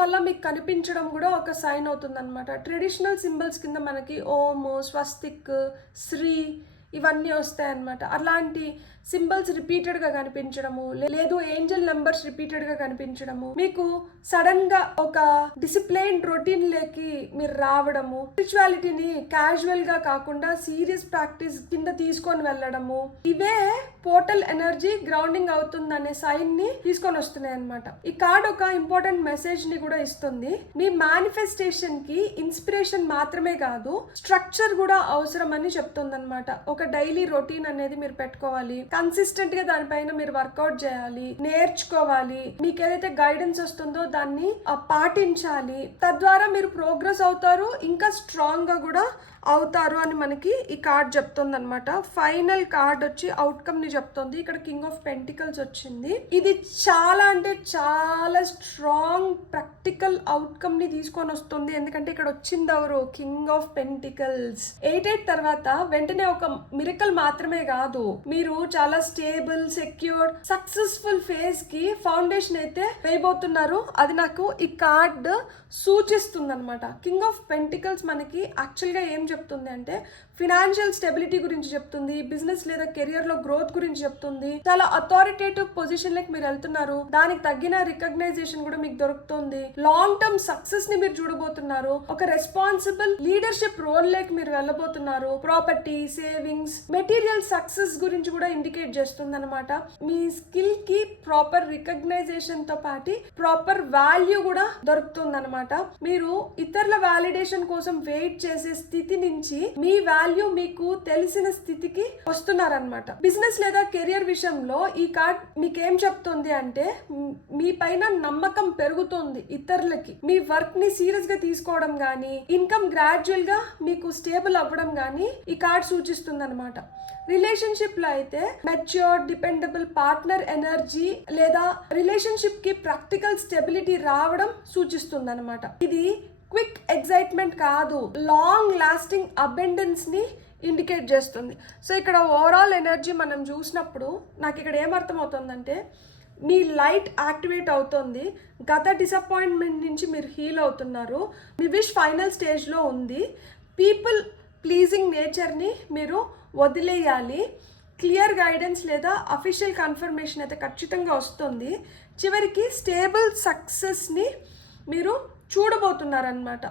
మళ్ళా మీకు కనిపించడం కూడా ఒక సైన్ అవుతుంది అనమాట. ట్రెడిషనల్ సింబల్స్ కింద మనకి ఓం, స్వస్తిక్, శ్రీ ఇవన్నీ వస్తాయి అన్నమాట. అలాంటి సింబల్స్ రిపీటెడ్ గా కనిపించడము, లేదు ఏంజల్ నెంబర్స్ రిపీటెడ్ గా కనిపించడము, మీకు సడన్ గా ఒక డిసిప్లైన్ రొటీన్ లేకి మీరు రావడము, స్పిరిచువాలిటీని క్యాజువల్ గా కాకుండా సీరియస్ ప్రాక్టీస్ కింద తీసుకొని వెళ్ళడము, ఇవే పోర్టల్ ఎనర్జీ గ్రౌండింగ్ అవుతుంది అనే సైన్ ని తీసుకొని వస్తున్నాయి అనమాట. ఈ కార్డ్ ఒక ఇంపార్టెంట్ మెసేజ్ ని కూడా ఇస్తుంది. మీ మేనిఫెస్టేషన్ కి ఇన్స్పిరేషన్ మాత్రమే కాదు, స్ట్రక్చర్ కూడా అవసరం అని చెప్తుంది అనమాట. ఒక డైలీ రొటీన్ అనేది మీరు పెట్టుకోవాలి, కన్సిస్టెంట్ గా దానిపైన మీరు వర్కౌట్ చేయాలి, నేర్చుకోవాలి, మీకు ఏదైతే గైడెన్స్ వస్తుందో దాన్ని పాటించాలి. తద్వారా మీరు ప్రోగ్రెస్ అవుతారు, ఇంకా స్ట్రాంగ్ గా కూడా అవుతారు అని మనకి ఈ కార్డ్ చెప్తుంది అనమాట. ఫైనల్ కార్డ్ వచ్చి అవుట్కమ్ ని చెప్తుంది. ఇక్కడ కింగ్ ఆఫ్ పెంటికల్స్ వచ్చింది. ఇది చాలా అంటే చాలా స్ట్రాంగ్ ప్రాక్టికల్ అవుట్కమ్ ని తీసుకొని వస్తుంది. ఎందుకంటే ఇక్కడ వచ్చింది ఎవరు? King of pentacles. 8 తర్వాత వెంటనే ఒక మిరకల్ మాత్రమే కాదు, మీరు చాలా స్టేబుల్, సెక్యూర్, సక్సెస్ఫుల్ ఫేజ్ కి ఫౌండేషన్ అయితే వేయబోతున్నారు. అది నాకు ఈ కార్డ్ సూచిస్తుంది అనమాట. కింగ్ ఆఫ్ పెంటికల్స్ మనకి యాక్చువల్ గా ఏం చెప్తుంది అంటే ఫినాన్షియల్ స్టెబిలిటీ గురించి చెప్తుంది, బిజినెస్ లేదా కెరియర్ లో గ్రోత్ గురించి చెప్తుంది. చాలా అథారిటేటివ్ పొజిషన్ లకి మీరు వెళ్తున్నారు, దానికి తగ్గిన రికగ్నైజేషన్ కూడా మీకు దొరుకుతుంది. లాంగ్ టర్మ్ సక్సెస్ ని మీరు చూడబోతున్నారు. ఒక రెస్పాన్సిబుల్ లీడర్షిప్ రోల్ లకి మీరు వెళ్ళబోతున్నారు. ప్రాపర్టీ, సేవింగ్స్, మెటీరియల్ సక్సెస్ గురించి కూడా ఇండికేట్ చేస్తుంది అనమాట. మీ స్కిల్ కి ప్రాపర్ రికగ్నైజేషన్ తో పాటు ప్రాపర్ వాల్యూ కూడా దొరుకుతుంది అనమాట. మీరు ఇతరుల వాలిడేషన్ కోసం వెయిట్ చేసే స్థితి నుంచి మీ వాల్యూ మీకు తెలిసిన స్థితికి వస్తున్నారనమాట. బిజినెస్ లేదా కెరియర్ విషయంలో ఈ కార్డ్ మీకేం చెప్తుంది అంటే మీ పైన నమ్మకం పెరుగుతుంది ఇతరులకి, మీ వర్క్ ని సీరియస్ గా తీసుకోవడం గానీ, ఇన్కమ్ గ్రాడ్యువల్ గా మీకు స్టేబుల్ అవ్వడం గానీ ఈ కార్డ్ సూచిస్తుంది అనమాట. రిలేషన్షిప్ లో అయితే మెచ్యూర్, డిపెండబుల్ పార్ట్నర్ ఎనర్జీ లేదా రిలేషన్షిప్ కి ప్రాక్టికల్ స్టెబిలిటీ రావడం సూచిస్తుంది అనమాట. ఇది క్విక్ ఎగ్జైట్మెంట్ కాదు, లాంగ్ లాస్టింగ్ అబెండెన్స్ ని ఇండికేట్ చేస్తుంది. సో ఇక్కడ ఓవరాల్ ఎనర్జీ మనం చూసినప్పుడు నాకు ఇక్కడ ఏమర్థం అవుతుందంటే మీ లైట్ యాక్టివేట్ అవుతుంది, గత డిసప్పాయింట్మెంట్ నుంచి మీరు హీల్ అవుతున్నారు, మీ విష్ ఫైనల్ స్టేజ్లో ఉంది, పీపుల్ ప్లీజింగ్ నేచర్ని మీరు వదిలేయాలి, క్లియర్ గైడెన్స్ లేదా అఫీషియల్ కన్ఫర్మేషన్ అయితే ఖచ్చితంగా వస్తుంది, చివరికి స్టేబుల్ సక్సెస్ని మీరు చూడబోతున్నారనమాట.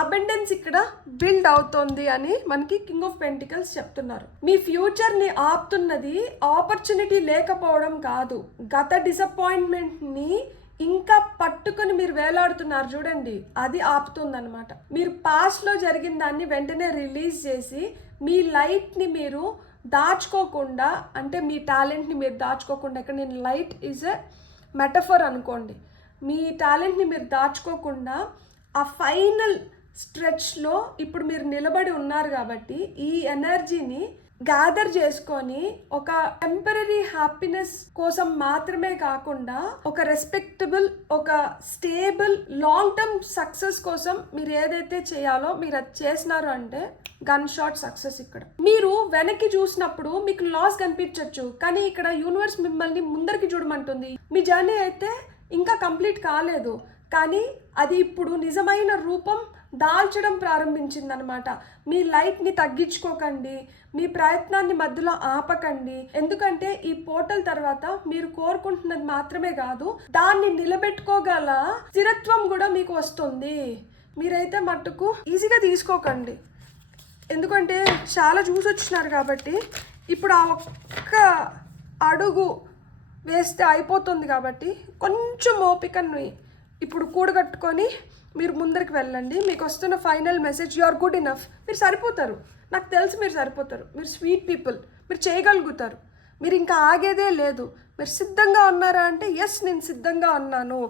అబెండెన్స్ ఇక్కడ బిల్డ్ అవుతోంది అని మనకి కింగ్ ఆఫ్ పెంటికల్స్ చెప్తున్నారు. మీ ఫ్యూచర్ని ఆపుతున్నది ఆపర్చునిటీ లేకపోవడం కాదు, గత డిసప్పాయింట్మెంట్ని ఇంకా పట్టుకొని మీరు వేలాడుతున్నారు చూడండి, అది ఆపుతుందన్నమాట. మీరు పాస్ట్లో జరిగిన దాన్ని వెంటనే రిలీజ్ చేసి మీ లైట్ని మీరు దాచుకోకుండా, అంటే మీ టాలెంట్ని మీరు దాచుకోకుండా, ఇక్కడ నేను లైట్ ఈజ్ ఎ మెటఫర్ అనుకోండి, మీ టాలెంట్ని మీరు దాచుకోకుండా ఆ ఫైనల్ స్ట్రెచ్లో ఇప్పుడు మీరు నిలబడి ఉన్నారు కాబట్టి ఈ ఎనర్జీని గ్యాదర్ చేసుకొని ఒక టెంపరీ హ్యాపీనెస్ కోసం మాత్రమే కాకుండా ఒక రెస్పెక్టబుల్, ఒక స్టేబుల్, లాంగ్ టర్మ్ సక్సెస్ కోసం మీరు ఏదైతే చేయాలో మీరు అది చేసినారు అంటే గన్ షాట్ సక్సెస్. ఇక్కడ మీరు వెనక్కి చూసినప్పుడు మీకు లాస్ కనిపించవచ్చు, కానీ ఇక్కడ యూనివర్స్ మిమ్మల్ని ముందరికి చూడమంటుంది. మీ జర్నీ అయితే ఇంకా కంప్లీట్ కాలేదు, కానీ అది ఇప్పుడు నిజమైన రూపం దాల్చడం ప్రారంభించిందనమాట. మీ లైట్ని తగ్గించుకోకండి, మీ ప్రయత్నాన్ని మధ్యలో ఆపకండి. ఎందుకంటే ఈ పోర్టల్ తర్వాత మీరు కోరుకుంటున్నది మాత్రమే కాదు, దాన్ని నిలబెట్టుకోగల స్థిరత్వం కూడా మీకు వస్తుంది. మీరైతే మట్టుకు ఈజీగా తీసుకోకండి, ఎందుకంటే చాలా చూసి వచ్చినారు కాబట్టి ఇప్పుడు ఆ ఒక్క అడుగు వేస్తే అయిపోతుంది. కాబట్టి కొంచెం ఓపికని ఇప్పుడు కూడగట్టుకొని మీరు ముందరికి వెళ్ళండి. మీకు వస్తున్న final message, you are good enough. మీరు సరిపోతారు, నాకు తెలుసు మీరు సరిపోతారు, మీరు స్వీట్ పీపుల్, మీరు చేయగలుగుతారు, మీరు ఇంకా ఆగేదే లేదు. మీరు సిద్ధంగా ఉన్నారా అంటే ఎస్, నేను సిద్ధంగా ఉన్నాను.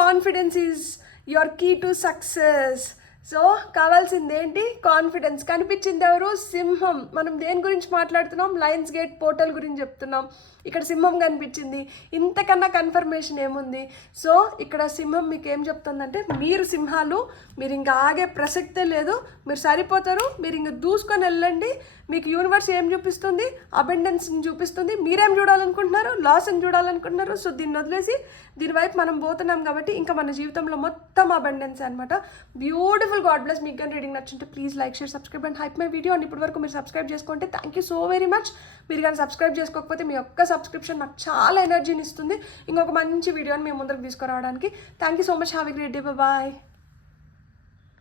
Confidence is your key to success. So కావాల్సింది ఏంటి? కాన్ఫిడెన్స్. కనిపించింది ఎవరు? సింహం. మనం దేని గురించి మాట్లాడుతున్నాం? లయన్స్ గేట్ పోర్టల్ గురించి చెప్తున్నాం. ఇక్కడ సింహం కనిపించింది, ఇంతకన్నా కన్ఫర్మేషన్ ఏముంది? సో ఇక్కడ సింహం మీకు ఏం చెప్తుందంటే మీరు సింహాలు, మీరు ఇంకా ఆగే ప్రసక్తే లేదు, మీరు సరిపోతారు, మీరు ఇంక దూసుకొని వెళ్ళండి. మీకు యూనివర్స్ ఏం చూపిస్తుంది? అబెండెన్స్ని చూపిస్తుంది. మీరేం చూడాలనుకుంటున్నారు? లాస్ని చూడాలనుకుంటున్నారు. సో దీన్ని వదిలేసి దీనివైపు మనం పోతున్నాం కాబట్టి ఇంకా మన జీవితంలో మొత్తం అబెండెన్స్ అనమాట. బ్యూటిఫుల్. God bless. మీకు కానీ రీడింగ్ నచ్చింటే please like, share, subscribe and hype my video. And ఇప్పటి వరకు మీరు సబ్స్క్రైబ్ చేసుకుంటే thank you so very much. మీరు కానీ సబ్స్క్రైబ్ చేసుకోకపోతే మీ ఒక్క సబ్స్క్రిప్షన్ నాకు చాలా ఎనర్జీని ఇస్తుంది ఇంకొక మంచి వీడియోని మీ ముందరకు తీసుకురావడానికి. Thank you so much. Have a great day. Bye.